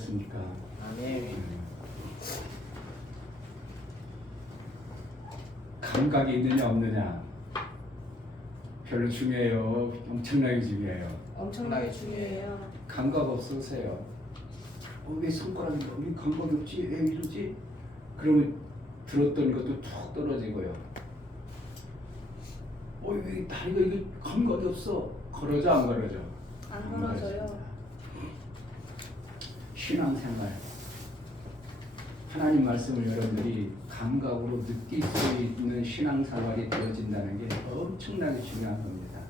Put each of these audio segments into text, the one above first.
습니까? 아멘. 감각이 있느냐 없느냐 별로 중요해요. 엄청나게 중요해요. 엄청나게 중요해요. 감각 없으세요. 왜 손가락이 왜 감각이 없지? 왜 이러지? 그러면 들었던 것도 툭 떨어지고요. 왜 다리가 이게 감각이 없어? 걸어져 안 걸어져? 안 걸어져요. 신앙생활 하나님 말씀을 여러분들이 감각으로 느낄 수 있는 신앙생활이 되어진다는 게 엄청나게 중요한 겁니다.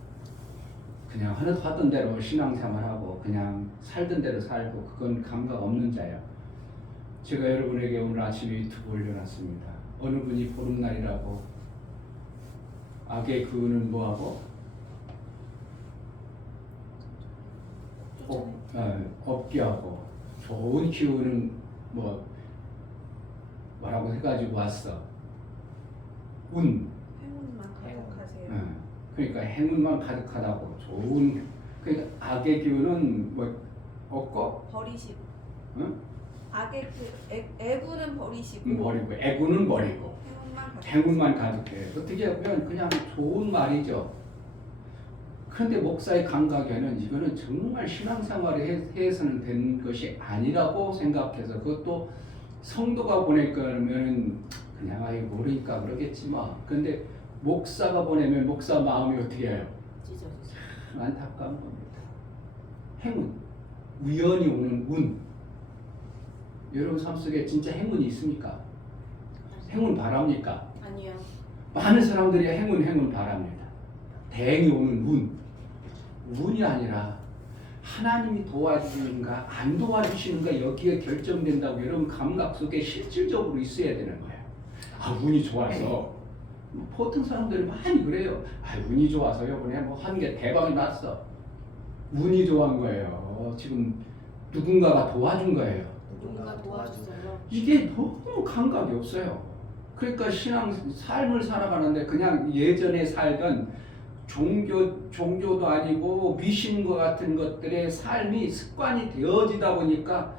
그냥 하던 대로 신앙생활하고 그냥 살던 대로 살고 그건 감각 없는 자예요. 제가 여러분에게 오늘 아침에 유튜브 올려놨습니다. 어느 분이 보름날이라고 악의 그은은 뭐하고 없게 하고 좋은 기운은 뭐라고 해가지고 왔어. 운. 행운만 가득하세요. 그러니까 행운만 가득하다고 좋은. 그러니까 악의 기운은 뭐 없고. 버리시고. 응? 악의 애구는 버리시고. 버리고 애구는 버리고. 행운만 가득해. 어떻게 보면 그냥 좋은 말이죠. 그런데 목사의 감각에는 이거는 정말 신앙생활에 해서는 된 것이 아니라고 생각해서 그것도 성도가 보낼까 하면 그냥 아이 모르니까 그러겠지 뭐. 근데 목사가 보내면 목사 마음이 어떻게 해요? 참 안타까운 겁니다. 행운, 우연히 오는 운. 여러분 삶 속에 진짜 행운이 있습니까? 행운 바랍니까? 아니요. 많은 사람들이 행운 바랍니다. 대행이 오는 운. 운이 아니라 하나님이 도와주시는가 안 도와주시는가 여기에 결정된다고 여러분 감각 속에 실질적으로 있어야 되는 거예요. 운이 좋아서 보통 사람들이 많이 그래요. 운이 좋아서 요번에 한 개 대박이 났어. 운이 좋은 거예요. 지금 누군가가 도와준 거예요. 누군가 도와주세요. 이게 너무 감각이 없어요. 그러니까 신앙 삶을 살아가는데 그냥 예전에 살던 종교도 아니고 미신과 같은 것들의 삶이 습관이 되어지다 보니까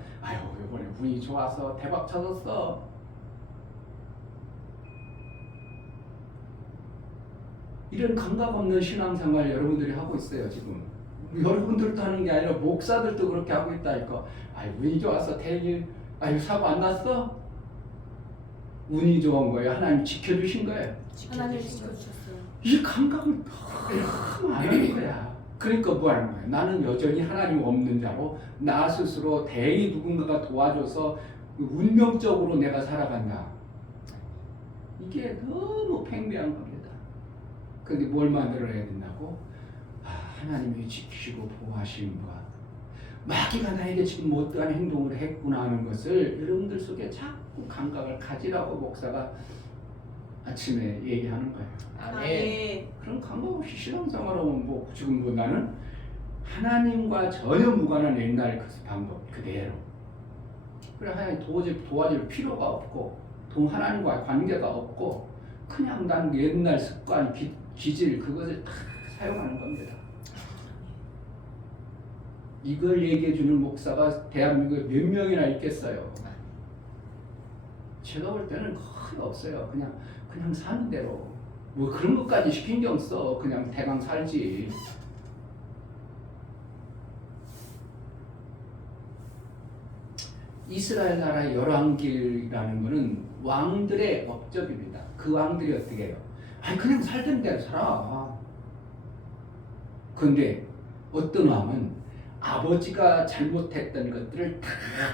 이번에 운이 좋아서 대박 쳐졌어. 이런 감각 없는 신앙생활 여러분들이 하고 있어요 지금. 여러분들도 하는 게 아니라 목사들도 그렇게 하고 있다니까. 운이 좋아서 대일 사고 안 났어? 운이 좋은 거예요. 하나님 지켜주신 거예요. 하나님 지켜주셨어요. 이 감각을 너무 안 하는 거야. 그러니까 뭐 하는 거야? 나는 여전히 하나님 없는 자로 나 스스로 대의 누군가가 도와줘서 운명적으로 내가 살아간다. 이게 너무 팽배한 겁니다. 근데 뭘 만들어야 된다고? 하나님이 지키시고 보호하시는 것. 마귀가 나에게 지금 못다한 행동을 했구나 하는 것을 여러분들 속에 자꾸 감각을 가지라고 목사가 아침에 얘기하는 거예요. 아멘. 그런 감각 없이 신앙생활하면 지금 나는 하나님과 전혀 무관한 옛날 그 방법 그대로. 그래 하나님 도와줄 필요가 없고 하나님과 관계가 없고 그냥 난 옛날 습관 기질 그것을 다 사용하는 겁니다. 이걸 얘기해 주는 목사가 대한민국에 몇 명이나 있겠어요. 제가 볼 때는 거의 없어요. 그냥 사는 대로 그런 것까지 신경 써. 그냥 대강 살지. 이스라엘 나라의 열왕기라는 것은 왕들의 업적입니다. 그 왕들이 어떻게 해요? 그냥 살던 대로 살아. 그런데 어떤 왕은 아버지가 잘못했던 것들을 다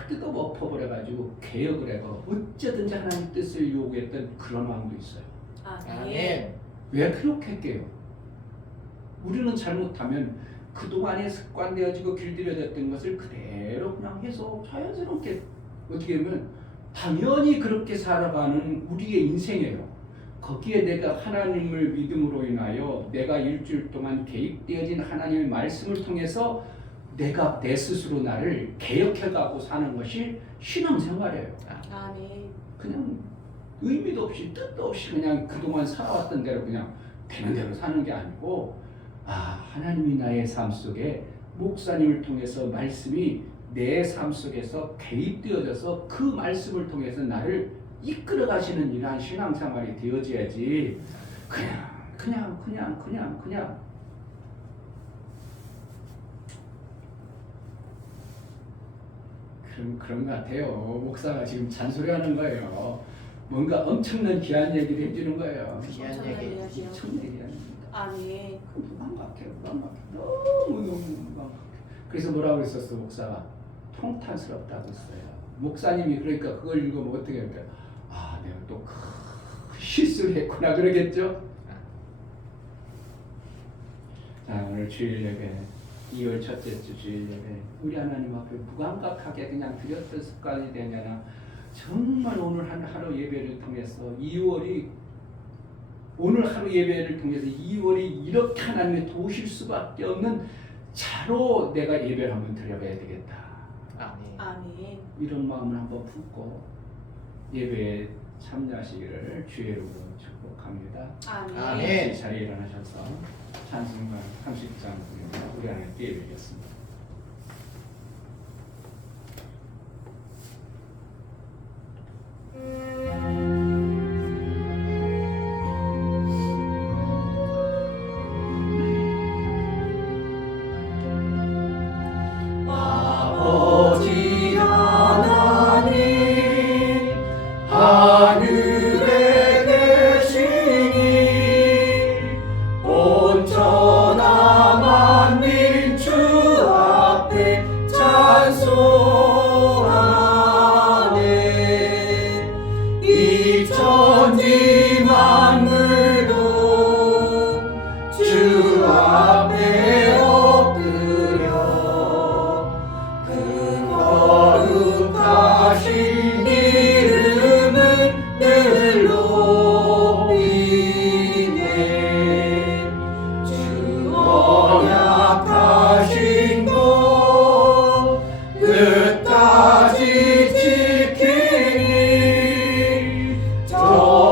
뜯어 엎어버려가지고 개혁을 해서 어쩌든지 하나님 뜻을 요구했던 그런 왕도 있어요. 아멘. 왜 그렇게 할게요? 우리는 잘못하면 그동안에 습관되어지고 길들여졌던 것을 그대로 그냥 해서 자연스럽게 어떻게 보면 당연히 그렇게 살아가는 우리의 인생이에요. 거기에 내가 하나님을 믿음으로 인하여 내가 일주일 동안 개입되어진 하나님의 말씀을 통해서 내가 내 스스로 나를 개혁해가고 사는 것이 신앙생활이에요. 아멘. 그냥 의미도 없이 뜻도 없이 그냥 그동안 살아왔던 대로 그냥 되는 대로 사는 게 아니고 하나님이 나의 삶 속에 목사님을 통해서 말씀이 내 삶 속에서 개입되어져서 그 말씀을 통해서 나를 이끌어 가시는 이러한 신앙생활이 되어져야지 그냥 그런 것 같아요. 목사가 지금 잔소리하는 거예요. 뭔가 엄청난 귀한 얘기를 해주는 거예요. 귀한 얘기. 엄청난 얘기하는 거예요. 아멘. 무감각해. 너무 무감각해. 그래서 뭐라고 했었어 목사가? 통탄스럽다고 했어요. 목사님이 그러니까 그걸 읽으면 어떻게 할까요? 아 내가 또 실수를 했구나 그러겠죠? 자 오늘 주일 예배 2월 첫째 주 주일 예배 우리 하나님 앞에 무감각하게 그냥 드렸던 습관이 되냐나 정말 오늘 하루 예배를 통해서 2월이 오늘 하루 예배를 통해서 2월이 이렇게 하나님의 도우실 수밖에 없는 차로 내가 예배를 한번 드려봐야 되겠다. 아멘. 아멘. 이런 마음을 한번 품고 예배에 참여하시기를 주의 이름으로 축복합니다. 아멘. 아멘. 자리에 일어나셔서 찬송가 30장 부르며 우리 하나님께 예배하겠습니다. 아버지 하나님 하늘에 계시니 온전한 만민 주 앞에 찬송하네 이 천지 만물도 주 앞에 엎드려 그 거룩하신 이름을 늘 높이네 주 언약하신 것 끝까지 지키니 저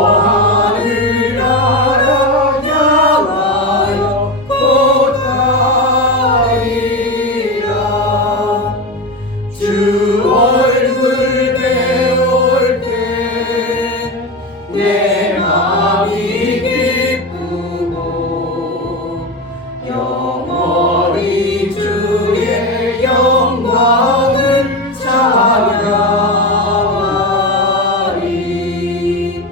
하늘 나라 향하여 곧 가리라 주 얼굴 배울 때 내 마음이 기쁘고 영원히 주의 영광을 찬양하리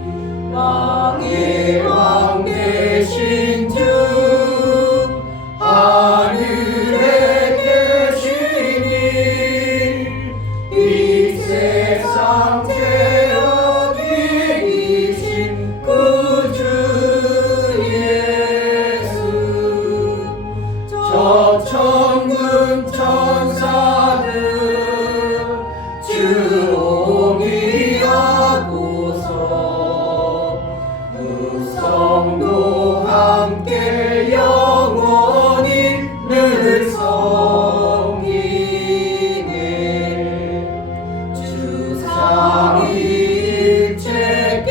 왕의 왕 되신 주 하늘에 계시니 이 세상 죄악이 이신 구주 예수 저 천군 천사들 주오니 하고서 무성도 함께 영원히 늘 섬기네 주 삼위일체께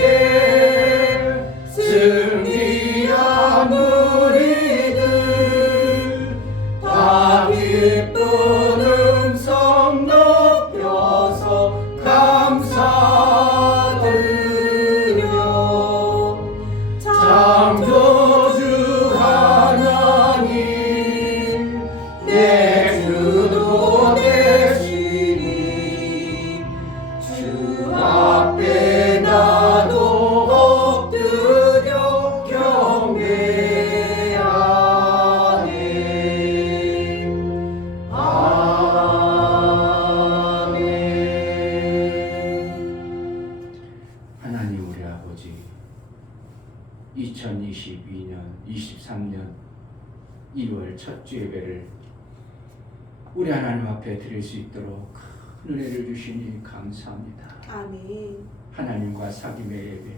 승리한 우리들 다 기쁜 음성 높여서 감사드려 창조주 하나님 내 주도 되시니 주 앞에 나도 엎드려 경배하네 아멘 하나님 우리 아버지 2022년 23년 2월 첫 주 예배를 우리 하나님 앞에 드릴 수 있도록 큰 은혜를 주시니 감사합니다. 아멘. 하나님과 사귐의 예배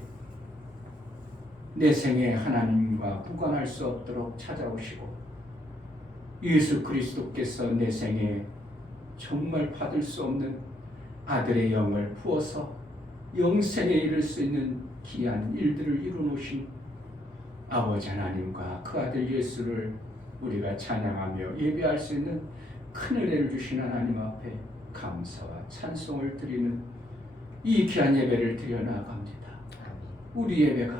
내 생에 하나님과 무관할 수 없도록 찾아오시고 예수 그리스도께서 내 생에 정말 받을 수 없는 아들의 영을 부어서 영생에 이를 수 있는 귀한 일들을 이루놓으신 아버지 하나님과 그 아들 예수를 우리가 찬양하며 예배할 수 있는 큰 은혜를 주신 하나님 앞에 감사와 찬송을 드리는 이 귀한 예배를 드려나갑니다. 우리 예배가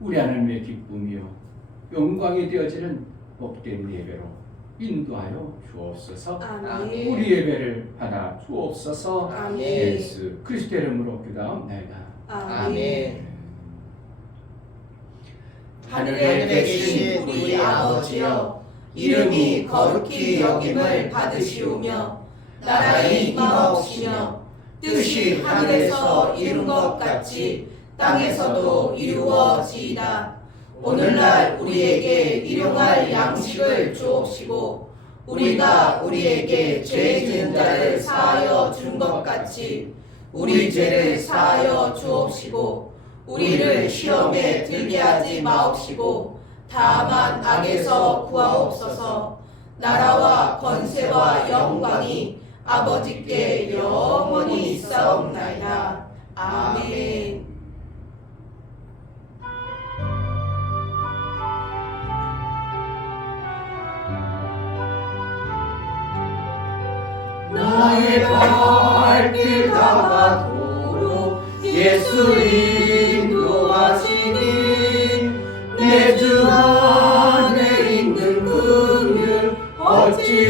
우리 하나님의 기쁨이요 영광이 되어지는 복된 예배로 인도하여 주옵소서. 아멘. 우리 예배를 받아 주옵소서. 아멘. 예수 그리스도의 이름으로 기도합니다. 아멘. 하늘에 계신 우리 아버지여, 이름이 거룩히 여김을 받으시오며 나라의 임하옵시며 뜻이 하늘에서 이룬 것 같이 땅에서도 이루어지이다. 오늘날 우리에게 일용할 양식을 주옵시고 우리가 우리에게 죄 지은 자를 사하여 준 것 같이 우리 죄를 사하여 주옵시고 우리를 시험에 들게 하지 마옵시고 다만 악에서 구하옵소서. 나라와 권세와 영광이 아버지께 영원히 있사옵나이다. 아멘. 나의 발길 다가도록 예수 인도하시니 내 주 안에 있는 긍휼 어찌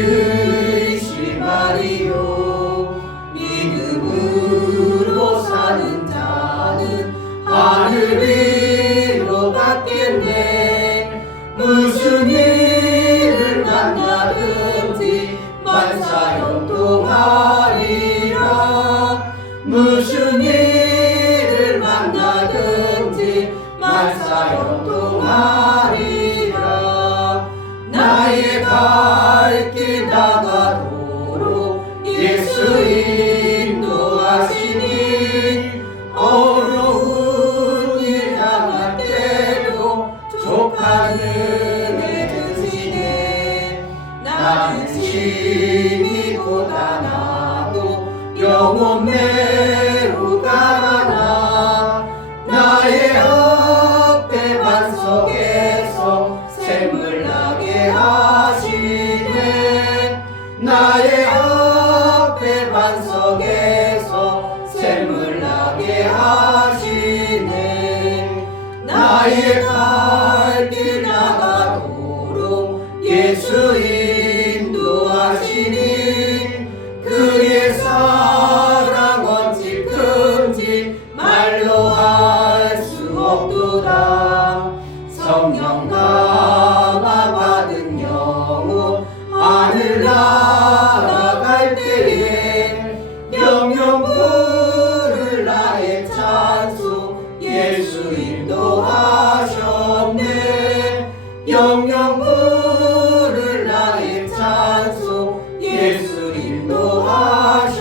의심하리요. 믿음으로 사는 자는 하늘 위로 받겠네. 무슨 일을 만나든지 만사형통하리라. 무슨 일을 만나든지 만사형통하리라. 나의 갈 길 다가도록 예수 인도하시니 어려운 일 당할 때로 족한 은혜 주시네. 나는 심히 고단하고 영혼 매우 가난하. 나의 앞에 반석에서 샘을 나게 하시네. 나의 앞에 반석에서 샘을 나게 하시네. 나의 갈 길 나가도록 예수 인도하시니 그의 사랑 어찌 큰지 말로 할 수 없도다. 성령 감화 받은 영혼 하늘 날아갈 때에 영영 부를 나의 찬송 예수 인도하셨네. 영영 부를 나의 찬송 예수 인도하셨네.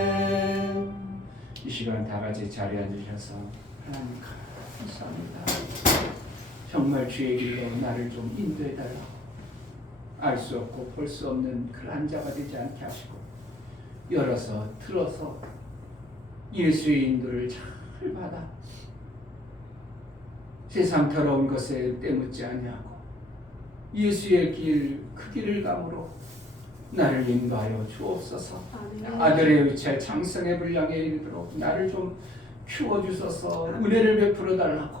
아멘. 이 시간 다 같이 자리에 앉으셔서 하나님 감사합니다. 정말 주의 길로 나를 좀 인도해 달라고. 알 수 없고 볼 수 없는 그러한 자가 되지 않게 하시고 열어서 틀어서 예수의 인도를 잘 받아 세상 더러운 것에 때묻지 아니하고 예수의 길 그 길을 감으로 나를 인도하여 주옵소서. 아멘. 아들의 의체 장성의 분량에 이르도록 나를 좀 키워주소서. 은혜를 베풀어 달라고.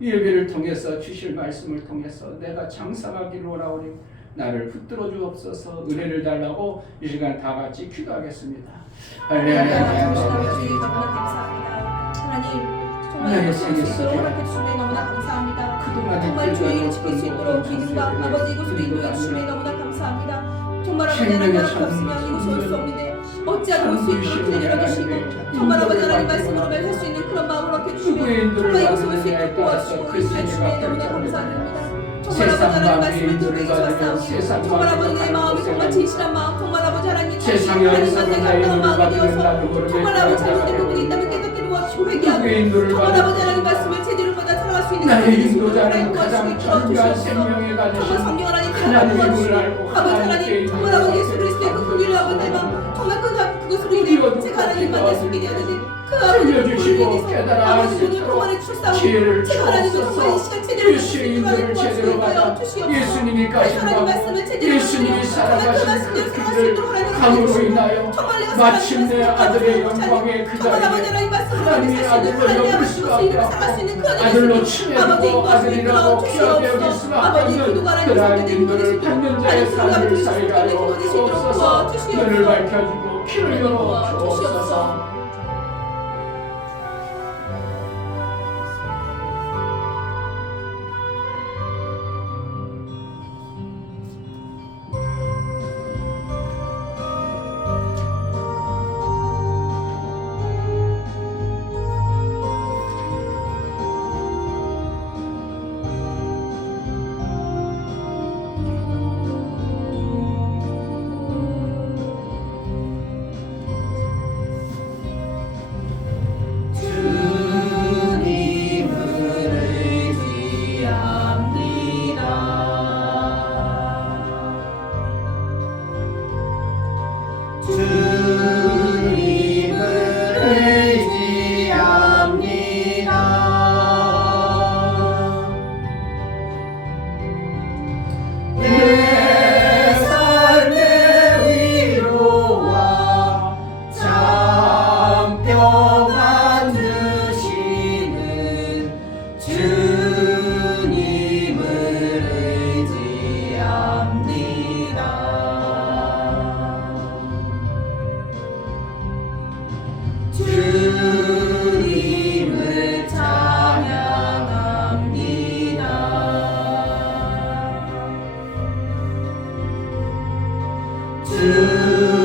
예배를 통해서 주실 말씀을 통해서 내가 장성하기를 원하오니 나를 붙들어 주옵소서. 은혜를 달라고 이 시간 다 같이 기도하겠습니다. 할렐루야. 주님 너무나 감사합니다. 하나님 정말 이곳을 수 있도록 허락해 주심에 너무나 감사합니다. 정말 주의 지킬 수 있도록 믿음과 아버지 이곳으로 인도해 주심에 너무나 감사합니다. 정말 아버지 하나님 허락 없으면 이곳에 올 수 없는데 어찌하여 올 수 있도록 길 열어주시고 정말 아버지 하나님 말씀으로 말할 수 있는 그런 마음을 허락해 주시며 정말 이곳에 올 수 있도록 도와주시고 인도해 주심에 너무나 감사드립니다. 정말 아버지 하나님 말씀을 듣기 좋았사오니 정말 아버지 내 마음이 정말 진실한 마음 정말 아버지 하나님 세상에 하나님만 내 가까운 마음이 되어서 정말 아버지 잘못된 부분이 있다면 깨닫게 도와주시고 회개하고 정말 아버지 하나님 말씀을 제대로 받아 살아갈 수 있는 나의 인도자는 가장 존귀한 생명에 정말 가지신 성령 하나님 하나님의 도와주시고 눈을 알고 아버지 하나님 정말 아버지 예수 그리스도의 그 긍휼을 아버지 내 마음 정말 그것으로 인해 제가 하나님 만날 수 있게 되었는데 알려주시고 깨달아 알 수 아버지 동안에 있도록 출사하고 지혜를 제가 하나님을 정말 이 주옵소서. 시간 제대로 예수님을 제대로 받아 예수님이 가신 방 예수님이 살아가신 그 길을 감으로 인하여 마침내 아들의 영광에 그 자리에 하나님의 아들로 여길 수밖에 없고 아들로 친해지고 아들이라고 귀하게 여길 수밖에 없는 그러한 인도를 받는 자의 삶을 살게 하여 주옵소서. 눈을 밝혀주고 귀를 열어 주옵소서.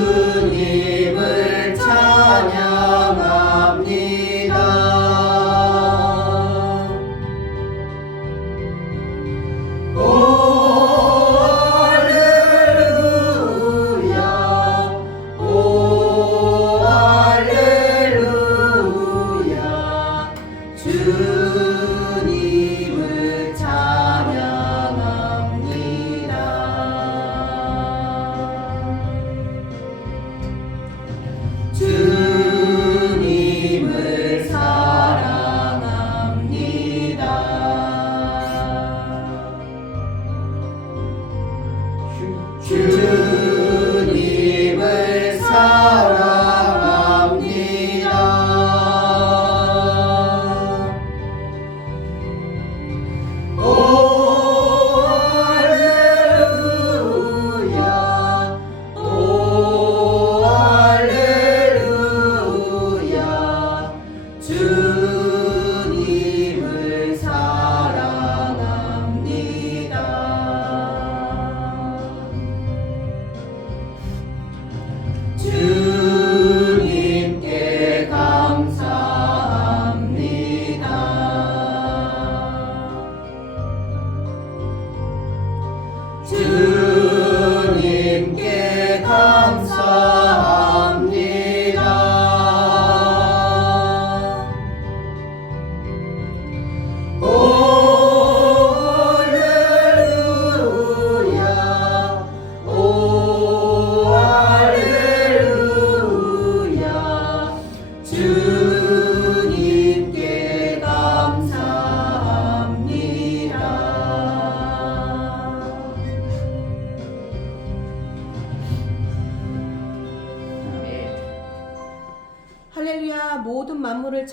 주님을 찬양합니다. 오 할렐루야, 오 할렐루야, 주님을 찬양합니다. 주님을 사랑합니다. 주님을 사랑합니다. 오 할렐루야, 오 할렐루야, 주님을 사랑합니다. 주님께 감사합니다. 주님께 감사합니다. 오 할렐루야, 오 할렐루야, 주님께 감사합니다. 할렐루야. 모든 만물을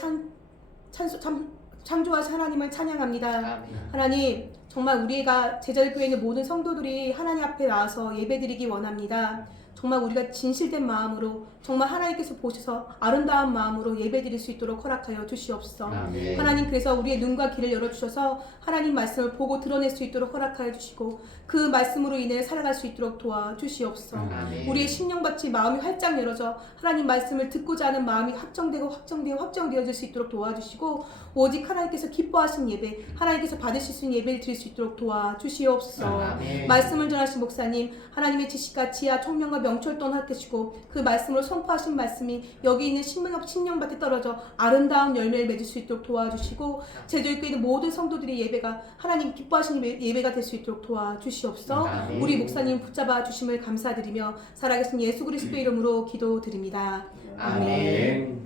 창조하신 하나님을 찬양합니다. 하나님, 정말 우리가 제자교회 있는 모든 성도들이 하나님 앞에 나와서 예배드리기 원합니다. 정말 우리가 진실된 마음으로 정말 하나님께서 보셔서 아름다운 마음으로 예배드릴 수 있도록 허락하여 주시옵소서. 아멘. 하나님, 그래서 우리의 눈과 귀를 열어주셔서 하나님 말씀을 보고 드러낼 수 있도록 허락하여 주시고 그 말씀으로 인해 살아갈 수 있도록 도와주시옵소서. 아멘. 우리의 심령같이 마음이 활짝 열어져 하나님 말씀을 듣고자 하는 마음이 확정되어질 수 있도록 도와주시고 오직 하나님께서 기뻐하신 예배, 하나님께서 받으실 수 있는 예배를 드릴 수 있도록 도와주시옵소서. 아멘. 말씀을 전하신 목사님, 하나님의 지식과 지혜와 총명과 명철도 허락하시고 그 말씀으로 선포하신 말씀이 여기 있는 심령밭에 떨어져 아름다운 열매를 맺을 수 있도록 도와주시고 제주교회 있는 모든 성도들의 예배가 하나님 기뻐하시는 예배가 될 수 있도록 도와주시옵소서. 아멘. 우리 목사님 붙잡아 주심을 감사드리며 살아계신 예수 그리스도의 이름으로 기도드립니다. 아멘.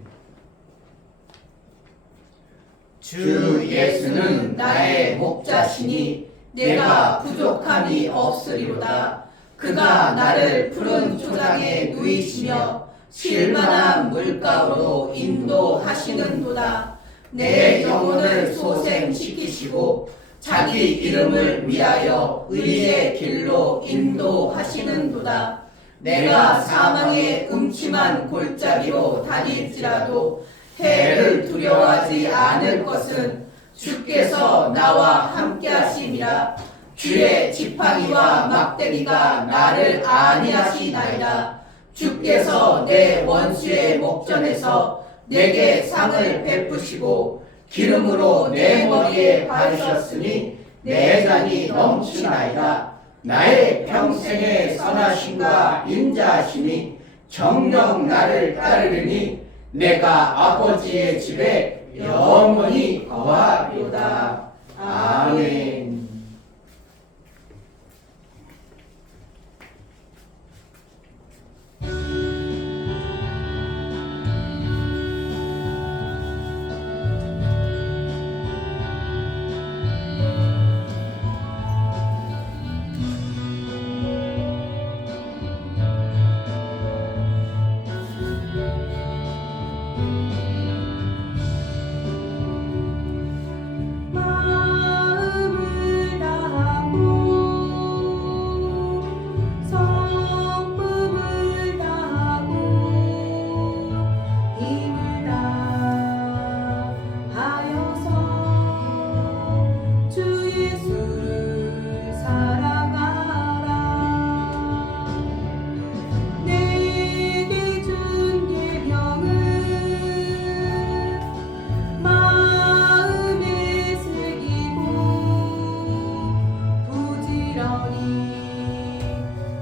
주 예수는 나의 목자시니 내가 부족함이 없으리로다. 그가 나를 푸른 초장에 누이시며 쉴만한 물가로 인도하시는도다. 내 영혼을 소생시키시고 자기 이름을 위하여 의의 길로 인도하시는도다. 내가 사망의 음침한 골짜기로 다닐지라도 해를 두려워하지 않을 것은 주께서 나와 함께하심이라. 주의 지팡이와 막대기가 나를 안위하시나이다. 주께서 내 원수의 목전에서 내게 상을 베푸시고 기름으로 내 머리에 바르셨으니 내 잔이 넘치나이다. 나의 평생의 선하심과 인자하심이 정녕 나를 따르리니 내가 아버지의 집에 영원히 거하리로다. 아멘. 마음을 다하고 성품을 다하고 힘을 다하여서 주 예수를 사랑하라. 내게 준 계명은 마음에 새기고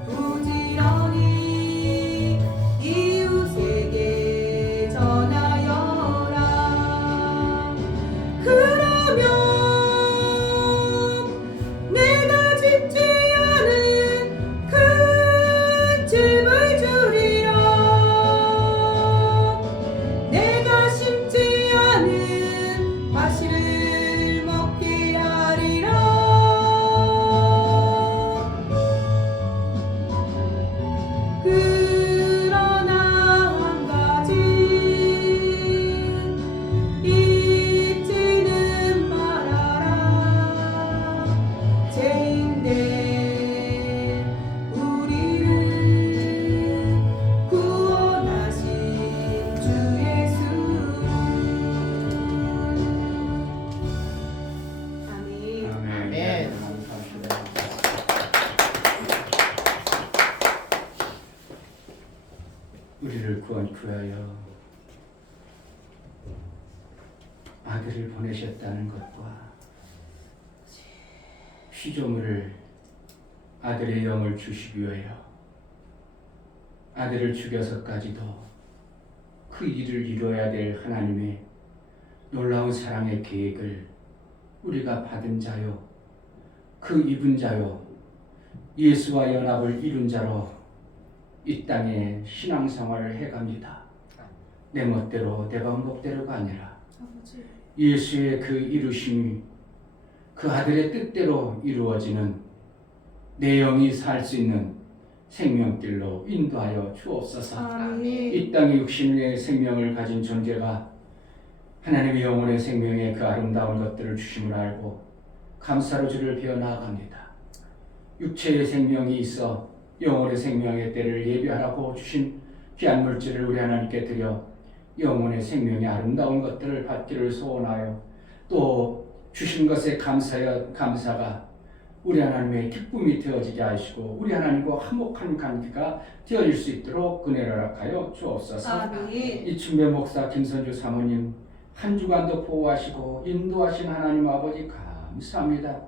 부지런히 이웃에게 전하여라. 그러면 내가 짓지 않은 큰 집을 주리라. 내가 심지 않은 과실을 먹게 하리라. 그러나 한 가지 잊지는 말아라. 죄인된 우리를 구원하신 주 예수. 아멘. 아멘. 아멘. 감사합니다. 우리를 구하여 아들을 보내셨다는 것과 피조물을 아들의 영을 주시기 위하여 아들을 죽여서까지도 그 일을 이루어야 될 하나님의 놀라운 사랑의 계획을 우리가 받은 자요, 그 입은 자요, 예수와 연합을 이룬 자로 이 땅에 신앙생활을 해갑니다. 내 멋대로 내 방법대로가 아니라 아버지. 예수의 그 이루심이 그 아들의 뜻대로 이루어지는 내 영이 살 수 있는 생명길로 인도하여 주옵소서. 아멘. 이 땅에 육신의 생명을 가진 존재가 하나님의 영혼의 생명의 그 아름다운 것들을 주심을 알고 감사로 주를 비워 나아갑니다. 육체의 생명이 있어 영혼의 생명의 때를 예비하라고 주신 귀한 물질을 우리 하나님께 드려 영혼의 생명의 아름다운 것들을 받기를 소원하여 또 주신 것에 감사가 우리 하나님의 기쁨이 되어지게 하시고 우리 하나님과 화목한 관계가 되어질 수 있도록 은혜를 허락하여 주옵소서. 아멘. 이춘배 목사, 김선주 사모님 한 주간도 보호하시고 인도하신 하나님 아버지 감사합니다.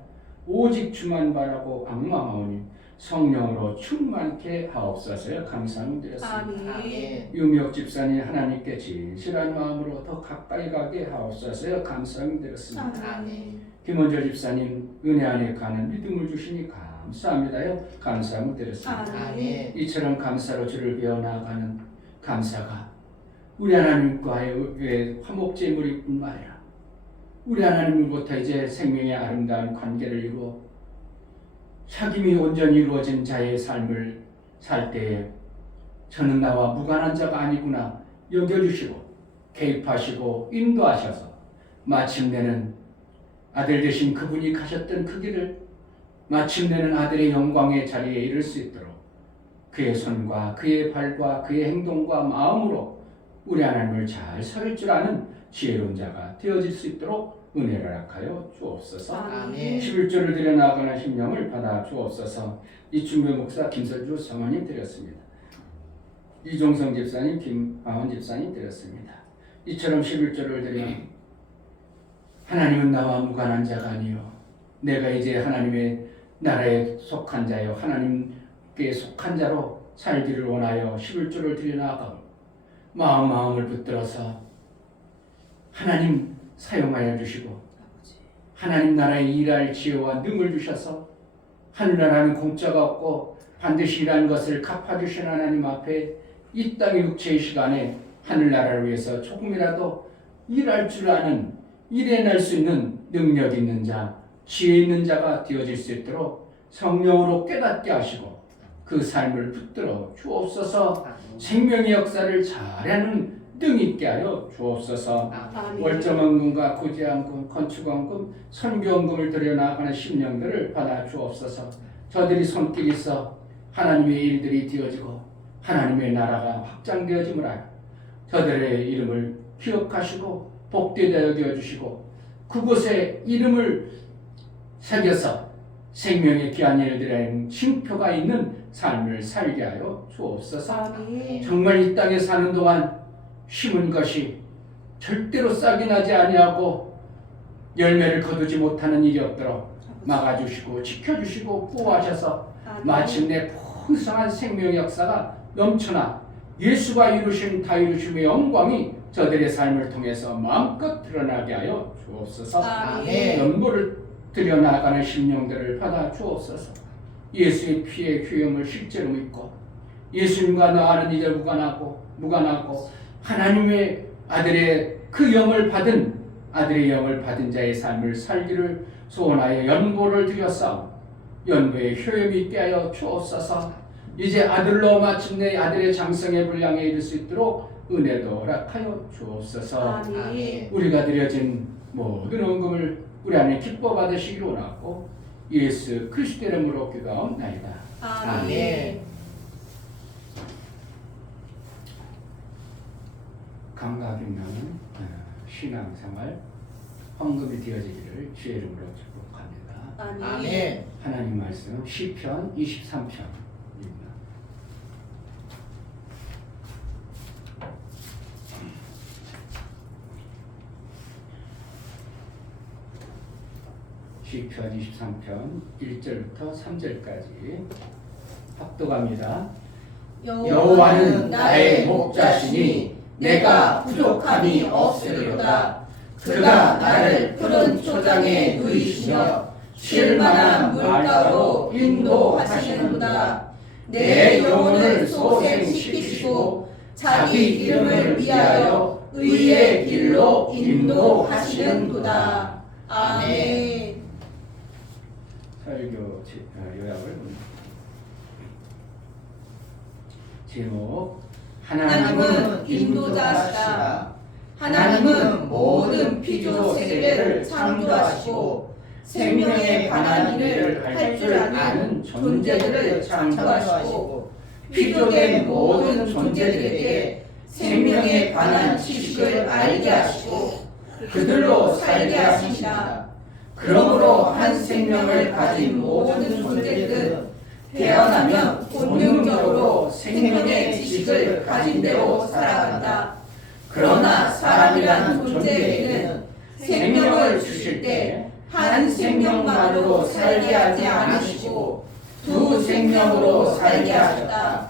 오직 주만 바라고 악망하오니 성령으로 충만케 하옵소서. 감사드렸습니다. 아멘. 유미옥 집사님 하나님께 진실한 마음으로 더 가까이 가게 하옵소서. 감사드렸습니다. 아멘. 김원절 집사님 은혜 안에 가는 믿음을 주시니 감사합니다요. 감사드렸습니다. 아멘. 이처럼 감사로 주를 비워 나아가는 감사가 우리 하나님과의 화목제물이뿐만 아니라 우리 하나님으로부터 이제 생명의 아름다운 관계를 이루어 사귐이 온전히 이루어진 자의 삶을 살 때에 저는 나와 무관한 자가 아니구나 여겨주시고 개입하시고 인도하셔서 마침내는 아들 되신 그분이 가셨던 그 길을 마침내는 아들의 영광의 자리에 이를 수 있도록 그의 손과 그의 발과 그의 행동과 마음으로 우리 하나님을 잘 설 줄 아는 지혜로운 자가 되어질 수 있도록 은혜를 허락하여 주옵소서. 아멘. 11조를 드려 나아가는 심령을 받아 주옵소서. 이충배 목사 김설주 성원님 드렸습니다. 이종성 집사님 김아원 집사님 드렸습니다. 이처럼 11조를 드려 하나님은 나와 무관한 자가 아니요 내가 이제 하나님의 나라에 속한 자요 하나님께 속한 자로 살기를 원하여 11조를 드려 나아가고 마음을 붙들어서 하나님 사용하여 주시고 하나님 나라에 일할 지혜와 능을 주셔서 하늘나라는 공짜가 없고 반드시 일하는 것을 갚아주신 하나님 앞에 이 땅의 육체의 시간에 하늘나라를 위해서 조금이라도 일할 줄 아는 일해낼 수 있는 능력 있는 자, 지혜 있는 자가 되어질 수 있도록 성령으로 깨닫게 하시고 그 삶을 붙들어 주옵소서. 생명의 역사를 잘하는 능 있게 하여 주옵소서. 월정원금과 구제원금, 건축원금, 선교원금을 들여 나아가는 심령들을 받아 주옵소서. 저들이 손길 있어 하나님의 일들이 되어지고 하나님의 나라가 확장되어짐을 하여 저들의 이름을 기억하시고 복되게 여겨주시고 그곳에 이름을 새겨서 생명의 귀한 일들의 징표가 있는 삶을 살게 하여 주옵소서. 정말 이 땅에 사는 동안 심은 것이 절대로 싹이 나지 아니하고 열매를 거두지 못하는 일이 없도록 막아주시고 지켜주시고 보호하셔서 마침내 풍성한 생명의 역사가 넘쳐나 예수가 이루신 다 이루심의 영광이 저들의 삶을 통해서 마음껏 드러나게 하여 주옵소서. 연보를 들여나가는 심령들을 받아 주옵소서. 예수의 피의 효용을 실제로 믿고 예수님과 나와는 이제 무관하고 하나님의 아들의 그 영을 받은 아들의 영을 받은 자의 삶을 살기를 소원하여 연보를 드렸사오니 연보의 효용이 있게 하여 주옵소서. 이제 아들로 마침내 아들의 장성의 분량에 이를 수 있도록 은혜도 허락하여 주옵소서. 우리가 드려진 모든 헌금을 우리 안에 기뻐 받으시기를 원하고 예수 그리스도의 이름으로 기도하옵나이다. 아멘. 감각 있는 신앙생활 헌금이 되어지기를 주의 이름으로 축복합니다. 아멘. 하나님 말씀 시편 23편 시편 23편 1절부터 3절까지 합독합니다. 여호와는 나의 목자시니 내가 부족함이 없으리로다. 그가 나를 푸른 초장에 누이시며 쉴만한 물가로 인도하시는도다. 내 영혼을 소생시키시고 자기 이름을 위하여 의의 길로 인도하시는도다. 아멘. 설교 요약을 제목 하나님은 인도자시다. 하나님은 모든 피조 세계를 창조하시고 생명에 관한 일을 할 줄 아는 존재들을 창조하시고 피조된 모든 존재들에게 생명에 관한 지식을 알게 하시고 그들로 살게 하십니다. 그러므로 한 생명을 가진 모든 존재들은 태어나면 본능적으로 생명의 지식을 가진 대로 살아간다. 그러나 사람이란 존재에게는 생명을 주실 때 한 생명만으로 살게 하지 않으시고 두 생명으로 살게 하셨다.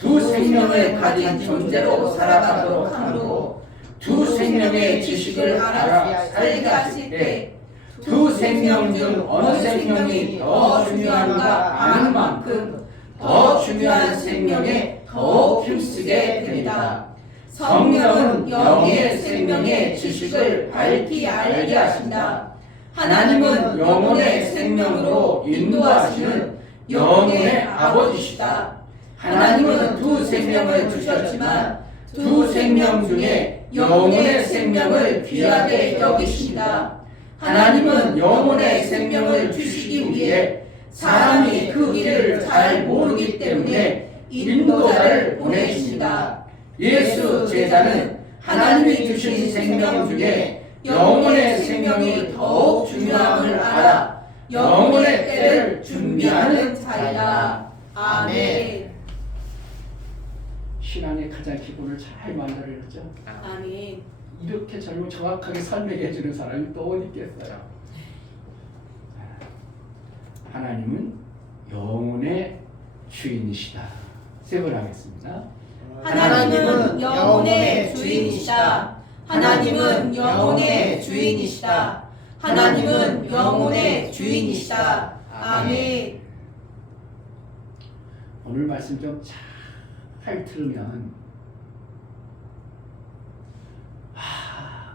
두 생명을 가진 존재로 살아가도록 함으로 두 생명의 지식을 알아 살게 하실 때 두 생명 중 어느 생명이 더 중요한가 아는 만큼 더 중요한 생명에 더욱 힘쓰게 됩니다. 성령은 영의 생명의 지식을 밝히 알게 하신다. 하나님은 영혼의 생명으로 인도하시는 영혼의 아버지시다. 하나님은 두 생명을 주셨지만 두 생명 중에 영혼의 생명을 귀하게 여기십니다. 하나님은 영혼의 생명을 주시기 위해 사람이 그 길을 잘 모르기 때문에 인도자를 보내십니다. 예수 제자는 하나님이 주신 생명 중에 영혼의 생명이 더욱 중요함을 알아 영혼의 때를 준비하는 자이다. 아멘. 신앙의 가장 기본을 잘 만들어냈죠. 아멘. 이렇게 정확하게 설명해 주는 사람이 또 어디 있겠어요. 하나님은 영혼의 주인이시다. 세 번 하겠습니다. 하나님은 영혼의 주인이시다. 하나님은 영혼의 주인이시다. 하나님은 영혼의 주인이시다. 아멘. 오늘 말씀 좀 잘 들으면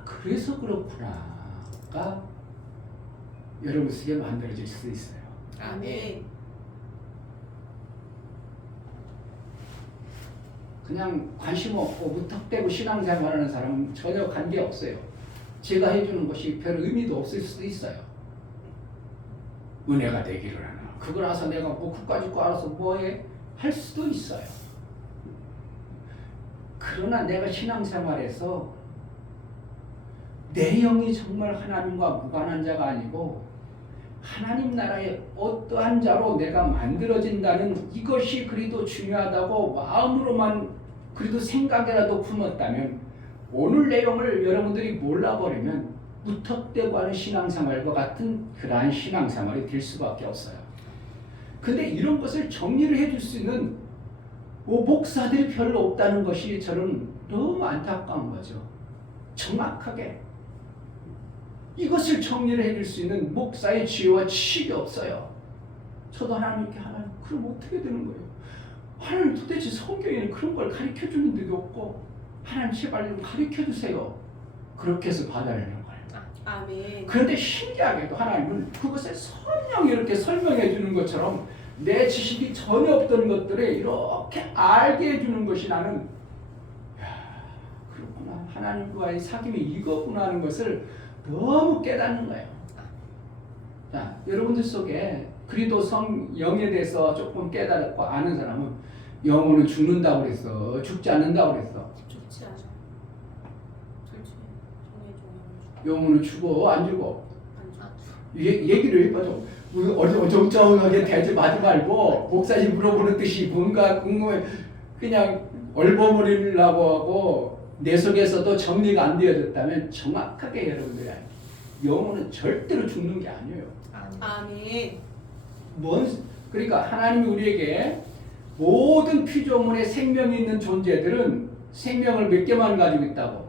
그래서 그렇구나가 여러분 속에 만들어질 수 있어요. 아멘. 그냥 관심 없고 무턱대고 신앙생활하는 사람은 전혀 관계없어요. 제가 해주는 것이 별 의미도 없을 수도 있어요. 은혜가 되기를 하나 그걸 알아서 내가 뭐 그까짓 거 알아서 뭐해? 할 수도 있어요. 그러나 내가 신앙생활에서 내 영이 정말 하나님과 무관한 자가 아니고 하나님 나라의 어떠한 자로 내가 만들어진다는 이것이 그리도 중요하다고 마음으로만 그래도 생각이라도 품었다면 오늘 내용을 여러분들이 몰라버리면 무턱대고 하는 신앙생활과 같은 그러한 신앙생활이 될 수밖에 없어요. 근데 이런 것을 정리를 해줄 수 있는 목사들이 별로 없다는 것이 저는 너무 안타까운 거죠. 정확하게 이것을 정리를 해줄 수 있는 목사의 지혜와 지식이 없어요. 저도 하나님께 하나님 그럼 어떻게 되는 거예요? 하나님 도대체 성경에는 그런 걸 가르쳐주는 데도 없고 하나님 제발 좀 가르쳐주세요. 그렇게 해서 받아내는 거예요. 아멘. 그런데 신기하게도 하나님은 그것을 설령 이렇게 설명해 주는 것처럼 내 지식이 전혀 없던 것들을 이렇게 알게 해주는 것이 나는 그렇구나 하나님과의 사귐이 이거구나 하는 것을 너무 깨닫는 거예요. 자, 여러분들 속에 그리도 영에 대해서 조금 깨닫고 아는 사람은 영혼은 죽는다고 그랬어. 죽지 않는다고 그랬어. 죽지 않아. 영혼은 죽어 안 죽어? 안 얘기를 해봐줘. 어정쩡하게 대지 마지 말고 목사님 물어보는 뜻이 뭔가 궁금해. 그냥 얼버무리려고 하고 내 속에서도 정리가 안 되어졌다면 정확하게 여러분들이 알죠. 영혼은 절대로 죽는 게 아니에요. 아멘. 그러니까 하나님이 우리에게 모든 피조물에 생명이 있는 존재들은 생명을 몇 개만 가지고 있다고?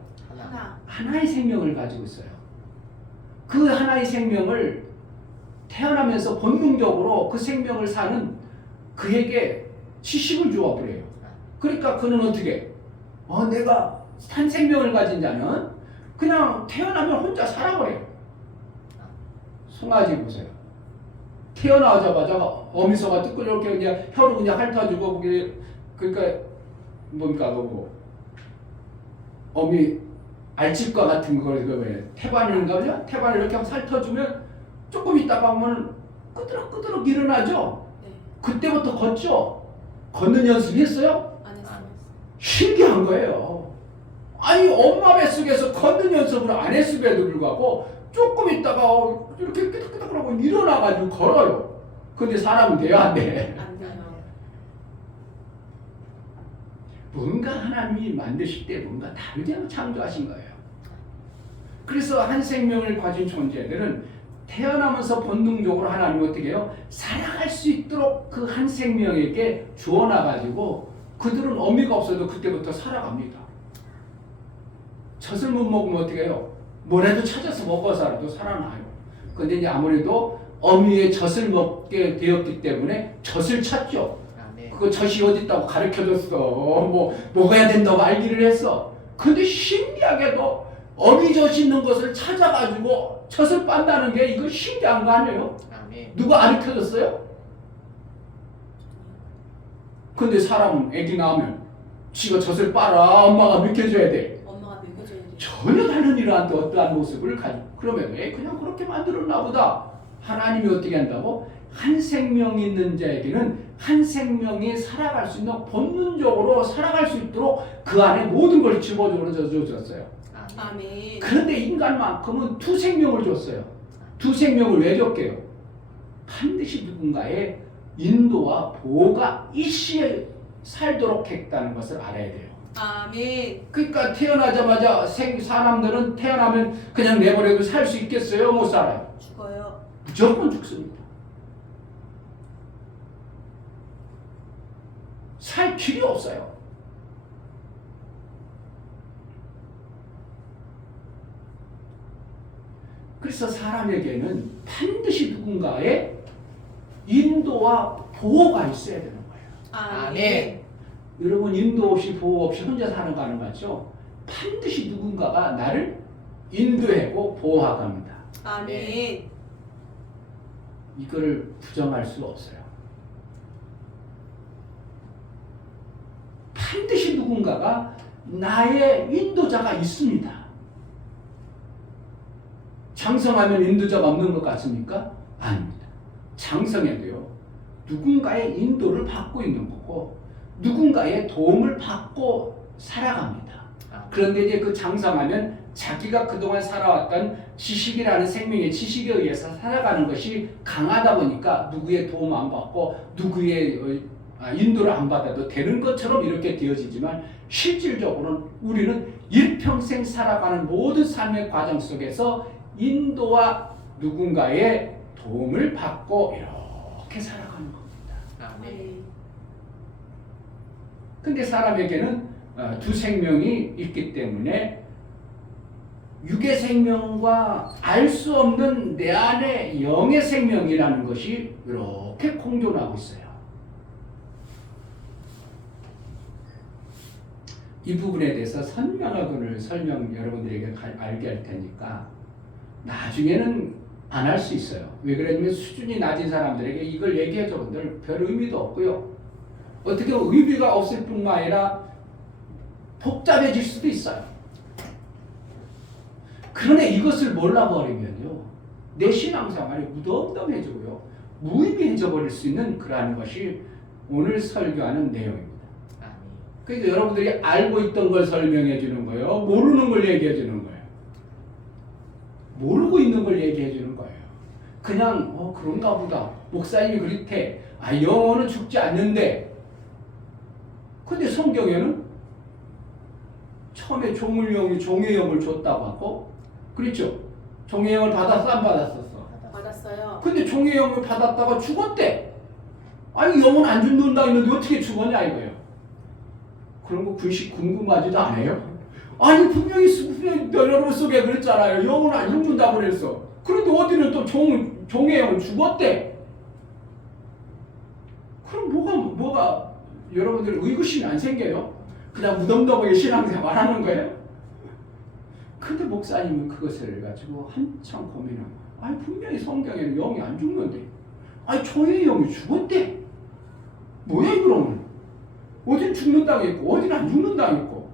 하나의 생명을 가지고 있어요. 그 하나의 생명을 태어나면서 본능적으로 그 생명을 사는 그에게 지식을 주어버려요. 그러니까 그는 어떻게? 내가 한 생명을 가진 자는 그냥 태어나면 혼자 살아버려요. 송아지 보세요. 태어나자마자 어미소가 뜯고 이렇게 그냥 혀로 그냥 핥아주고 그게 그러니까 뭔가 그거 어미 알집과 같은 거 왜 태반인가 보냐? 태반을 이렇게 핥아주면 조금 있다가 보면 끄드럭끄드럭 일어나죠. 네. 그때부터 걷죠. 걷는 연습했어요? 안 했어요. 신기한 거예요. 아니 엄마 뱃속에서 걷는 연습을 안 했음에도 불구하고 조금 있다가 이렇게 끄덕끄덕하고 일어나가지고 걸어요. 근데 사람은 돼야 안 돼. 안 돼요. 뭔가 하나님이 만드실 때 뭔가 다르게 창조하신 거예요. 그래서 한 생명을 가진 존재들은 태어나면서 본능적으로 하나님이 어떻게 해요? 살아갈 수 있도록 그 한 생명에게 주어놔가지고 그들은 어미가 없어도 그때부터 살아갑니다. 젖을 못 먹으면 어떻게 해요? 뭐라도 찾아서 먹어서라도 살아나요. 근데 이제 아무래도 어미의 젖을 먹게 되었기 때문에 젖을 찾죠. 그 젖이 어디 있다고 가르쳐줬어. 뭐 먹어야 된다고 알기를 했어. 근데 신기하게도 어미젖 있는 것을 찾아가지고 젖을 빤다는 게 이거 신기한 거 아니에요? 아멘. 누가 가르쳐줬어요? 근데 사람은 애기 낳으면 지가 젖을 빨아 엄마가 먹여줘야 돼. 엄마가 먹여줘야 돼. 전혀 다른 이러한 또 어떠한 모습을 가지고 그러면 왜 그냥 그렇게 만들었나 보다. 하나님이 어떻게 한다고? 한 생명이 있는 자에게는 한 생명이 살아갈 수 있는 본능적으로 살아갈 수 있도록 그 안에 모든 걸 집어넣어 줬어요. 아멘. 그런데 인간만큼은 두 생명을 줬어요. 두 생명을 왜 줬게요? 반드시 누군가의 인도와 보호가 일시에 살도록 했다는 것을 알아야 돼요. 아멘. 그러니까 태어나자마자 사람들은 태어나면 그냥 내버려도 살 수 있겠어요? 못 살아요. 죽어요. 무조건 죽습니다. 살 길이 없어요. 그래서 사람에게는 반드시 누군가의 인도와 보호가 있어야 되는 거예요. 아멘. 여러분 인도 없이 보호 없이 혼자 사는 거 아는 거 같죠? 반드시 누군가가 나를 인도하고 보호하고 합니다. 아멘. 이거를 부정할 수 없어요. 반드시 누군가가 나의 인도자가 있습니다. 장성하면 인도자가 없는 것 같습니까? 아닙니다. 장성해도요, 누군가의 인도를 받고 있는 거고, 누군가의 도움을 받고 살아갑니다. 그런데 이제 그 장성하면 자기가 그동안 살아왔던 지식이라는 생명의 지식에 의해서 살아가는 것이 강하다 보니까 누구의 도움 안 받고 누구의 인도를 안 받아도 되는 것처럼 이렇게 되어지지만 실질적으로는 우리는 일평생 살아가는 모든 삶의 과정 속에서 인도와 누군가의 도움을 받고 이렇게 살아가는 겁니다. 아멘. 근데 사람에게는 두 생명이 있기 때문에 육의 생명과 알 수 없는 내 안에 영의 생명이라는 것이 이렇게 공존하고 있어요. 이 부분에 대해서 설명하고는 여러분들에게 알게 할 테니까 나중에는 안 할 수 있어요. 왜 그러냐면 수준이 낮은 사람들에게 이걸 얘기해줘도 별 의미도 없고요. 어떻게 의미가 없을 뿐만 아니라 복잡해질 수도 있어요. 그런데 이것을 몰라버리면요, 내 신앙생활이 무덤덤해지고요, 무의미해져 버릴 수 있는 그러한 것이 오늘 설교하는 내용입니다. 그러니까 여러분들이 알고 있던 걸 설명해 주는 거예요, 모르는 걸 얘기해 주는 거예요. 모르고 있는 걸 얘기해 주는 거예요. 그냥 그런가 보다, 목사님이 그렇대, 영혼은 죽지 않는데. 근데 성경에는 처음에 종의 영을 줬다고 하고, 그렇죠? 종의 영을 받았어, 안 받았었어? 받았어요. 근데 종의 영을 받았다가 죽었대. 아니 영혼 안 죽는다 했는데 어떻게 죽었냐 이거예요. 그런 거 궁금하지도 않아요? 아니 분명히 여러분 속에 그랬잖아요. 영혼 안 죽는다고 그랬어. 그런데 어디는 또 종의 영은 죽었대. 그럼 뭐가 여러분들 의구심이 안 생겨요? 그냥 무덤덤하게 신앙생활 하는 거예요? 근데 목사님은 그것을 가지고 한참 고민하고, 아니 분명히 성경에는 영이 안 죽는데, 아니 종의 영이 죽었대. 뭐야 그러면? 어딘 죽는다고 했고 어딘 안 죽는다고 했고,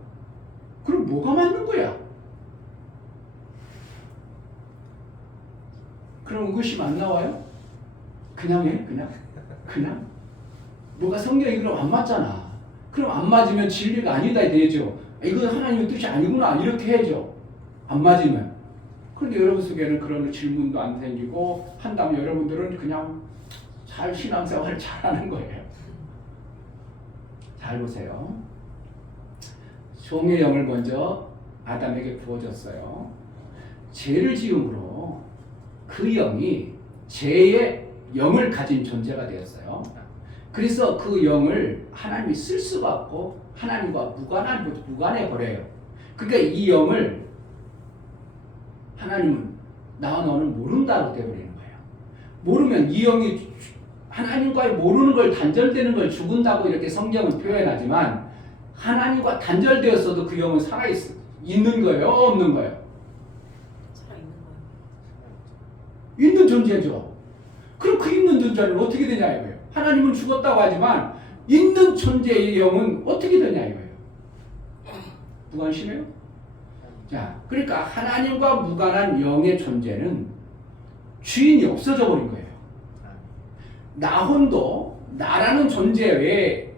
그럼 뭐가 맞는 거야? 그럼 의구심 안 나와요? 그냥 해? 그냥? 뭐가 성경이 그럼 안 맞잖아. 그럼 안 맞으면 진리가 아니다 되죠. 이거 하나님의 뜻이 아니구나 이렇게 해죠. 안 맞으면. 그런데 여러분 속에는 그런 질문도 안 생기고 한다면 여러분들은 그냥 잘 신앙생활을 잘하는 거예요. 잘 보세요. 종의 영을 먼저 아담에게 부어줬어요. 죄를 지음으로 그 영이 죄의 영을 가진 존재가 되었어요. 그래서 그 영을 하나님이 쓸 수가 없고 하나님과 무관해 버려요. 그러니까 이 영을 하나님은 나와 너는 모른다고 되어버리는 거예요. 모르면 이 영이 하나님과의 모르는 걸 단절되는 걸 죽은다고 이렇게 성경은 표현하지만 하나님과 단절되었어도 그 영은 있는 거예요? 없는 거예요? 살아있는 거예요. 있는 존재죠. 그럼 그 있는 존재는 어떻게 되냐 이거예요. 하나님은 죽었다고 하지만 있는 존재의 영은 어떻게 되냐 이거예요. 무관심해요? 자, 그러니까 하나님과 무관한 영의 존재는 주인이 없어져 버린 거예요. 나혼도 나라는 존재 외에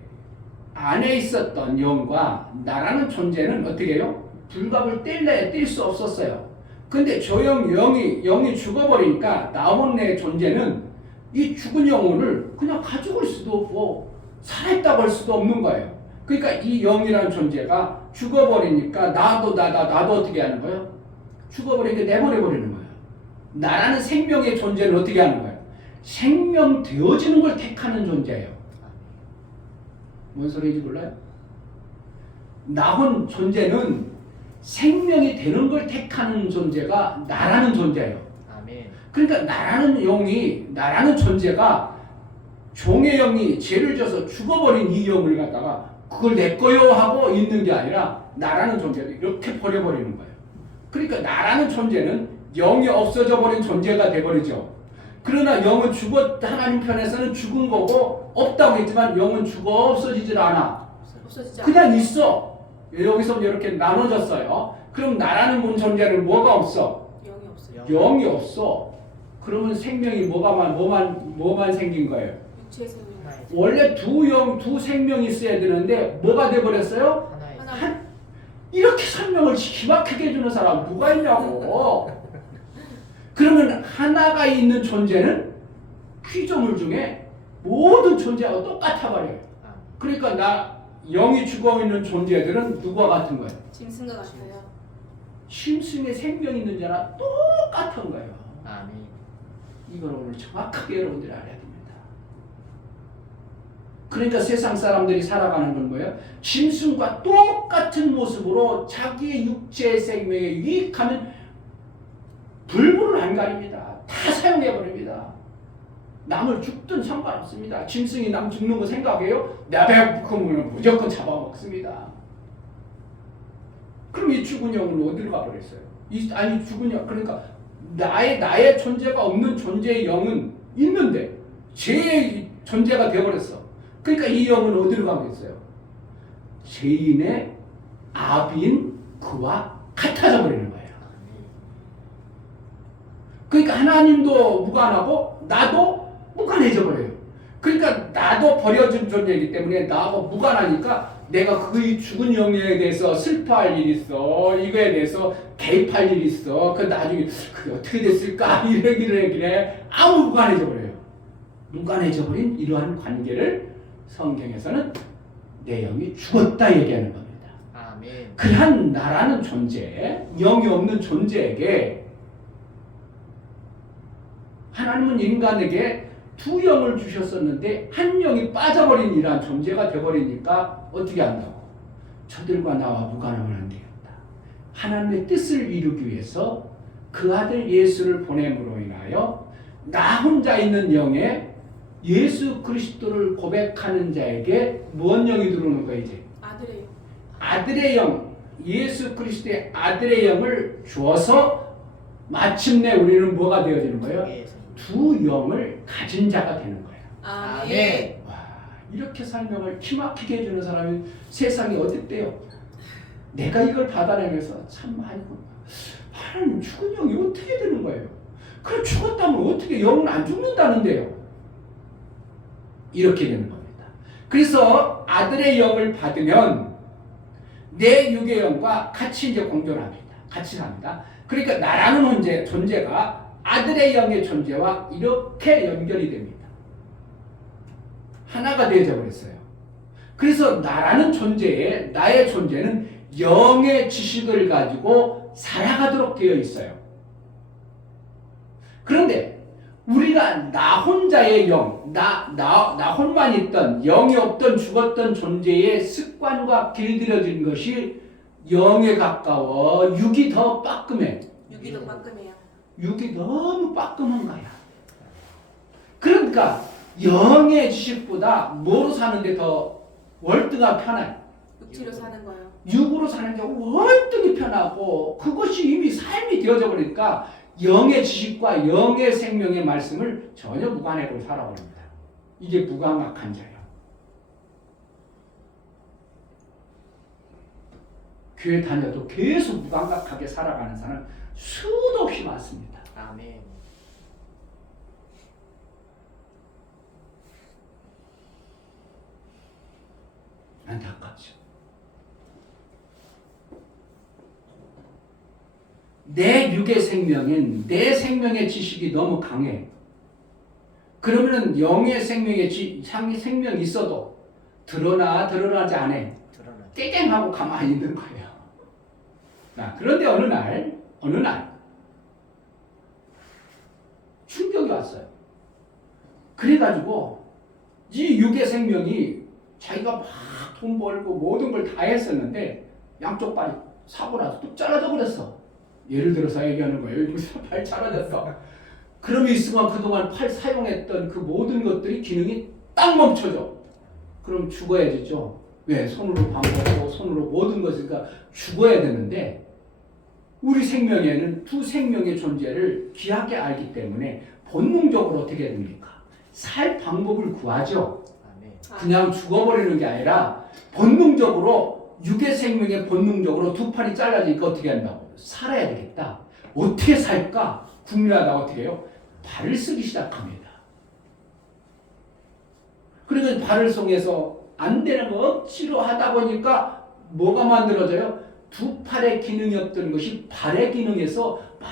안에 있었던 영과 나라는 존재는 어떻게 해요? 불갑을 뗄 수 없었어요. 근데 저 영이 죽어버리니까 나혼의 존재는 이 죽은 영혼을 그냥 가져올 수도 없고 살아있다고 할 수도 없는 거예요. 그러니까 이 영이라는 존재가 죽어버리니까 나도 어떻게 하는 거예요? 죽어버리니까 내버려버리는 거예요. 나라는 생명의 존재는 어떻게 하는 거예요? 생명되어지는 걸 택하는 존재예요. 뭔 소리인지 몰라요? 나혼 존재는 생명이 되는 걸 택하는 존재가 나라는 존재예요. 아멘. 그러니까 나라는 존재가 종의 영이 죄를 져서 죽어버린 이 영을 갖다가 그걸 내 거요 하고 있는 게 아니라 나라는 존재를 이렇게 버려버리는 거예요. 그러니까 나라는 존재는 영이 없어져 버린 존재가 돼버리죠. 그러나 영은 하나님 편에서는 죽은 거고 없다고 했지만 영은 죽어 없어지질 않아. 없어지지 않아요. 그냥 있어. 여기서 이렇게 나눠졌어요. 그럼 나라는 존재는 뭐가 없어? 영이 없어요. 영이 없어. 그러면 생명이 뭐만 생긴 거예요? 육체의 생명. 원래 두 생명이 있어야 되는데 뭐가 돼버렸어요? 하나의 이렇게 설명을 기막히게 해주는 사람 누가 있냐고. 그러면 하나가 있는 존재는 피조물 중에 모든 존재하고 똑같아 버려요. 그러니까 영이 죽어 있는 존재들은 누구와 같은 거예요? 짐승과 같아요. 심슨의 생명 있는 자랑 똑같은 거예요. 아멘. 이걸 오늘 정확하게 여러분들이 알아야 됩니다. 그러니까 세상 사람들이 살아가는 건 뭐예요? 짐승과 똑같은 모습으로 자기의 육체의 생명에 유익하면 불문을 안 가립니다. 다 사용해버립니다. 남을 죽든 상관없습니다. 짐승이 남 죽는 거 생각해요? 내 배고프면 무조건 잡아먹습니다. 그럼 이 죽은 영은 어디로 가버렸어요? 죽은 영, 그러니까 나의 존재가 없는 존재의 영은 있는데 죄의 존재가 되어버렸어. 그러니까 이 영은 어디로 가겠어요? 죄인의 아비인 그와 같아져 버리는 거예요. 그러니까 하나님도 무관하고 나도 무관해져 버려요. 그러니까 나도 버려진 존재이기 때문에 나하고 무관하니까 내가 그 죽은 영에 대해서 슬퍼할 일이 있어. 이거에 대해서 개입할 일이 있어. 그 나중에 그게 어떻게 됐을까? 이러기래 아무 무관해져 버려요. 무관해져 버린 이러한 관계를 성경에서는 내 영이 죽었다 얘기하는 겁니다. 아멘. 그러한 나라는 존재, 영이 없는 존재에게 하나님은 인간에게 두 영을 주셨었는데 한 영이 빠져버린 이러한 존재가 되어버리니까 어떻게 한다고? 저들과 나와 무관하면 안 되겠다. 하나님의 뜻을 이루기 위해서 그 아들 예수를 보냄으로 인하여 나 혼자 있는 영에 예수 그리스도를 고백하는 자에게 무슨 영이 들어오는 거야 이제? 아들의 영. 아들의 영, 예수 그리스도의 아들의 영을 주어서 마침내 우리는 뭐가 되어지는 거예요? 두 영을 가진 자가 되는 거예요. 아멘. 와, 이렇게 설명을 기막히게 해주는 사람이 세상에 어딨대요? 내가 이걸 받아내면서 참 아이고 하나님 죽은 영이 어떻게 되는 거예요? 그럼 죽었다면 어떻게 영은 안 죽는다는데요? 이렇게 되는 겁니다. 그래서 아들의 영을 받으면 내 육의 영과 같이 이제 공존합니다. 같이 삽니다. 그러니까 나라는 존재가 아들의 영의 존재와 이렇게 연결이 됩니다. 하나가 되어져 버렸어요. 그래서 나라는 나의 존재는 영의 지식을 가지고 살아가도록 되어 있어요. 그런데 우리가 나 혼자의 영, 나 혼만 있던 영이 없던 죽었던 존재의 습관과 길들여진 것이 영에 가까워 육이 더 빠끔해. 육이 더 빠끔해요. 육이 너무 빠끔한 거야. 그러니까 영의 지식보다 뭐로 사는데 더 월등한 편해. 육지로 사는 거요. 육으로 사는 게 월등히 편하고 그것이 이미 삶이 되어져 버리니까 영의 지식과 영의 생명의 말씀을 전혀 무관하고 살아버립니다. 이게 무감각한 자예요. 교회 다녀도 계속 무감각하게 살아가는 사람 수도 없이 많습니다. 아멘. 안타깝죠. 내 육의 생명인 내 생명의 지식이 너무 강해. 그러면은 영의 생명이 있어도 드러나지 않아. 드러나. 깨갱하고 가만히 있는 거예요. 자, 그런데 어느 날 충격이 왔어요. 그래가지고 이 육의 생명이 자기가 막 돈 벌고 모든 걸 다 했었는데 양쪽 발이 사고 나서 뚝 잘라져 버렸어. 예를 들어서 얘기하는 거예요. 발 잘라졌어. 그러면 있으면 그동안 팔 사용했던 그 모든 것들이 기능이 딱 멈춰져. 그럼 죽어야 되죠. 왜? 손으로 밥 먹고 손으로 모든 것을 그러니까 죽어야 되는데 우리 생명에는 두 생명의 존재를 귀하게 알기 때문에 본능적으로 어떻게 됩니까? 살 방법을 구하죠. 아멘. 그냥 죽어버리는 게 아니라 본능적으로 육의 생명에 본능적으로 두 팔이 잘라지니까 어떻게 한다고? 살아야 되겠다. 어떻게 살까? 궁리하다가 어떻게 해요? 발을 쓰기 시작합니다. 그러니까 발을 송해서 안 되는 거 억지로 하다 보니까 뭐가 만들어져요? 두 팔의 기능이 없던 것이 발의 기능에서 막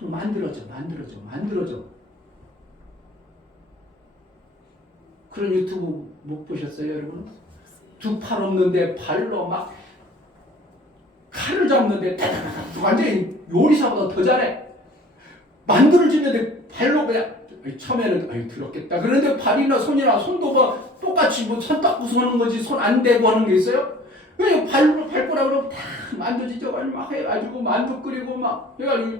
만들어져. 그런 유튜브 못 보셨어요, 여러분? 두 팔 없는데 발로 막 칼을 잡는데 완전히 요리사보다 더 잘해. 만들어지는데 발로 그냥 처음에는 더럽겠다. 그런데 발이나 손이나 손도 뭐 똑같이 뭐 손 닦고서 하는 거지 손 안 대고 하는 게 있어요? 그냥 발로 밟고라 그러면 다 만두지죠. 막 해가지고 만두 끓이고 막 해가지고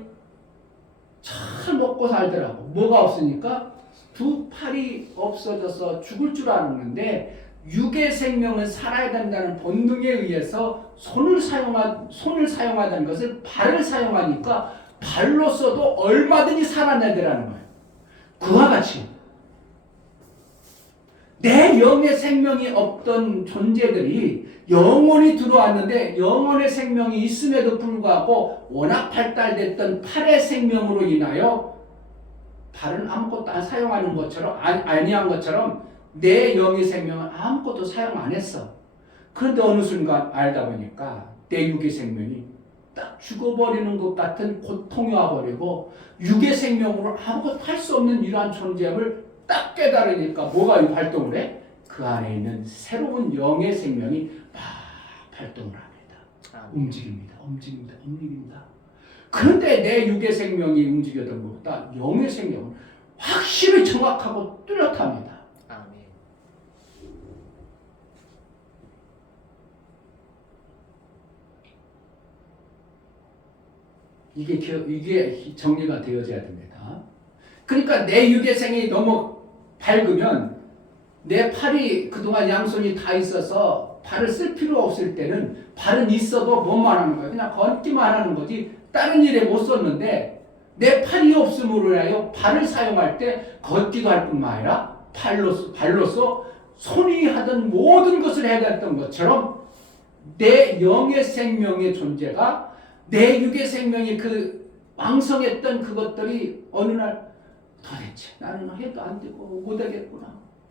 잘 먹고 살더라고. 뭐가 없으니까 두 팔이 없어져서 죽을 줄 알았는데 육의 생명은 살아야 된다는 본능에 의해서 손을 사용하다는 것을 발을 사용하니까 발로서도 얼마든지 살아내더라는 거예요. 그와 같이 내 영의 생명이 없던 존재들이 영혼이 들어왔는데 영혼의 생명이 있음에도 불구하고 워낙 발달됐던 팔의 생명으로 인하여 발은 아무것도 안 사용하는 것처럼 아니한 것처럼 내 영의 생명은 아무것도 사용 안 했어. 그런데 어느 순간 알다 보니까 내 육의 생명이 딱 죽어버리는 것 같은 고통이 와버리고 육의 생명으로 아무것도 할 수 없는 이러한 존재임을 딱 깨달으니까 뭐가 발동을 해? 그 안에 있는 새로운 영의 생명이 막 발동을 합니다. 움직입니다. 그런데 내 육의 생명이 움직였던 것보다 영의 생명은 확실히 정확하고 뚜렷합니다. 아멘. 이게 정리가 되어져야 됩니다. 그러니까 내 육의 생이 너무 밝으면 내 팔이 그동안 양손이 다 있어서 발을 쓸 필요 없을 때는 발은 있어도 뭐만 하는 거예요. 그냥 걷기만 하는 거지 다른 일에 못 썼는데 내 팔이 없음으로 인하여 발을 사용할 때 걷기도 할 뿐만 아니라 발로서 손이 하던 모든 것을 해야 했던 것처럼 내 영의 생명의 존재가 내 육의 생명이 그 왕성했던 그것들이 어느 날 도대체 나는 해도 안 되고 못하겠구나.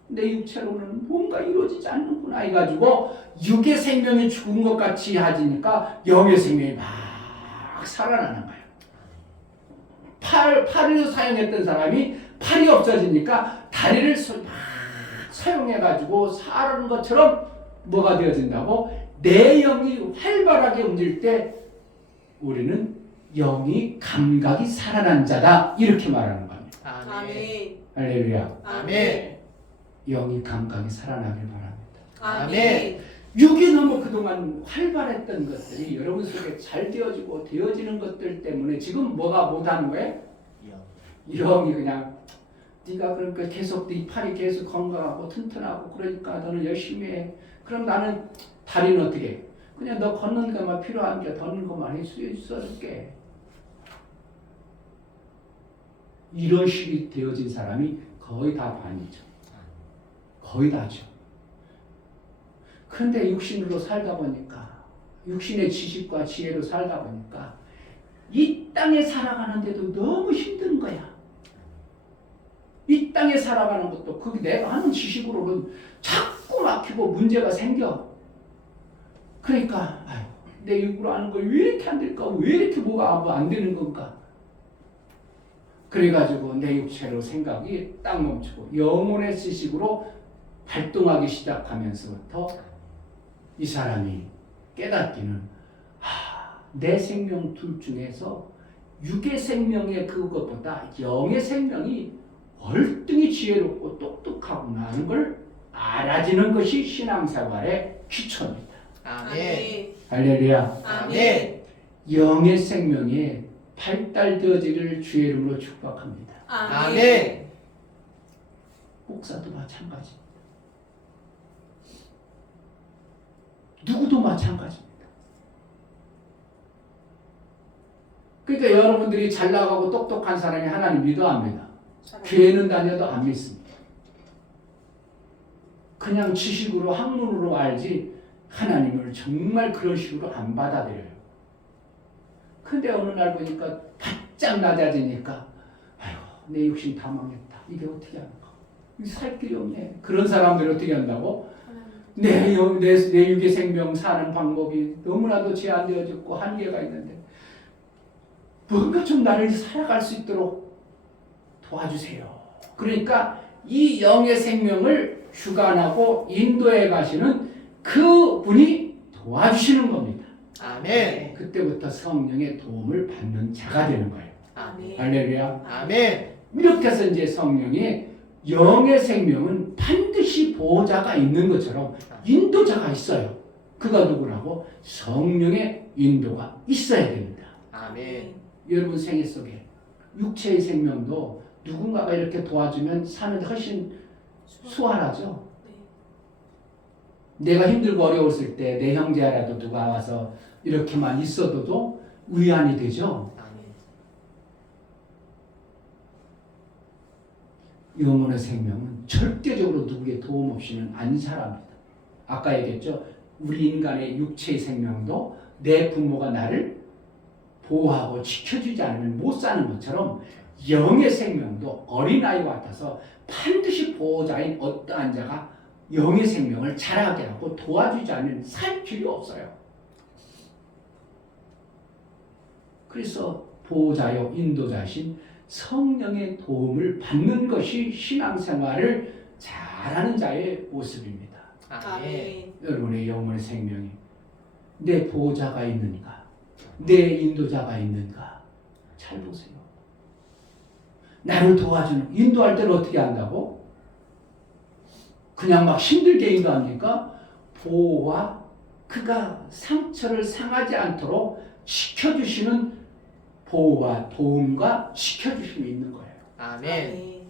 내 육체로는 뭔가 이루어지지 않는구나 해가지고 육의 생명이 죽은 것 같이 하지니까 영의 생명이 막 살아나는 거예요. 팔을 사용했던 사람이 팔이 없어지니까 다리를 막 사용해가지고 사는 것처럼 뭐가 되어진다고? 내 영이 활발하게 움직일 때 우리는 영이 감각이 살아난 자다 이렇게 말하는 겁니다. 아멘. 할렐루야. 아멘. 영이 감각이 살아나길 바랍니다. 아멘. 육이 너무 그동안 활발했던 것들이 여러분 속에 잘 되어지고 되어지는 것들 때문에 지금 뭐가 못하는 거예요? 영이 그냥 네가 그러니까 계속 네 팔이 계속 건강하고 튼튼하고 그러니까 너는 열심히 해. 그럼 나는 다리는 어떻게 해? 그냥 너 걷는 것만 필요한 게 걷는 것만 할 수 있을게. 이런 식이 되어진 사람이 거의 다 반이죠. 거의 다죠. 그런데 육신으로 살다 보니까, 육신의 지식과 지혜로 살다 보니까 이 땅에 살아가는데도 너무 힘든 거야. 이 땅에 살아가는 것도 그게 내가 하는 지식으로는 자꾸 막히고 문제가 생겨. 그러니까 아유, 내 입으로 하는 걸 왜 이렇게 안 될까? 왜 이렇게 뭐가 안 되는 건가? 그래가지고 내 육체로 생각이 딱 멈추고 영혼의 지식으로 발동하기 시작하면서부터 이 사람이 깨닫기는 내 생명 둘 중에서 육의 생명의 그것보다 영의 생명이 월등히 지혜롭고 똑똑하구나 하는 걸 알아지는 것이 신앙생활의 기초입니다. 아멘. 할렐루야. 아멘. 영의 생명이 발달되어지기를 주의 이름으로 축복합니다. 아멘. 목사도 마찬가지입니다. 누구도 마찬가지입니다. 그러니까 여러분들이 잘 나가고 똑똑한 사람이 하나님 믿어 안 믿어? 교회는 다녀도 안 믿습니다. 그냥 지식으로 학문으로 알지 하나님을 정말 그런 식으로 안 받아들여요. 근데 어느 날 보니까 바짝 낮아지니까 아이고 내 육신 다 망했다. 이게 어떻게 하는가? 살 길이 없네. 그런 사람들이 어떻게 한다고? 내 육의 생명 사는 방법이 너무나도 제한되어졌고 한계가 있는데 뭔가 좀 나를 살아갈 수 있도록 도와주세요. 그러니까 이 영의 생명을 주관하고 인도해 가시는 그분이 도와주시는 겁니다. 아멘. 그때부터 성령의 도움을 받는 자가 되는 거예요. 아멘. 할렐루야. 아멘. 이렇게 해서 이제 성령의 영의 생명은 반드시 보호자가 있는 것처럼 인도자가 있어요. 그가 누구라고? 성령의 인도가 있어야 됩니다. 아멘. 여러분 생애 속에 육체의 생명도 누군가가 이렇게 도와주면 사는 훨씬 수월하죠. 내가 힘들고 어려웠을 때 내 형제라도 누가 와서 이렇게만 있어도 위안이 되죠. 영혼의 생명은 절대적으로 누구의 도움 없이는 안 살아갑니다. 아까 얘기했죠. 우리 인간의 육체의 생명도 내 부모가 나를 보호하고 지켜주지 않으면 못 사는 것처럼 영의 생명도 어린아이와 같아서 반드시 보호자인 어떠한 자가 영의 생명을 자라게 하고 도와주지 않으면 살 길이 없어요. 그래서 보호자요 인도자신 성령의 도움을 받는 것이 신앙생활을 잘하는 자의 모습입니다. 아멘. 여러분의 영혼의 생명이 내 보호자가 있는가? 내 인도자가 있는가? 잘 보세요. 나를 도와주는 인도할 때는 어떻게 한다고? 그냥 막 힘들게 인도합니까? 보호와 그가 상처를 상하지 않도록 지켜주시는 보호와 도움과 지켜주심이 있는 거예요. 아멘.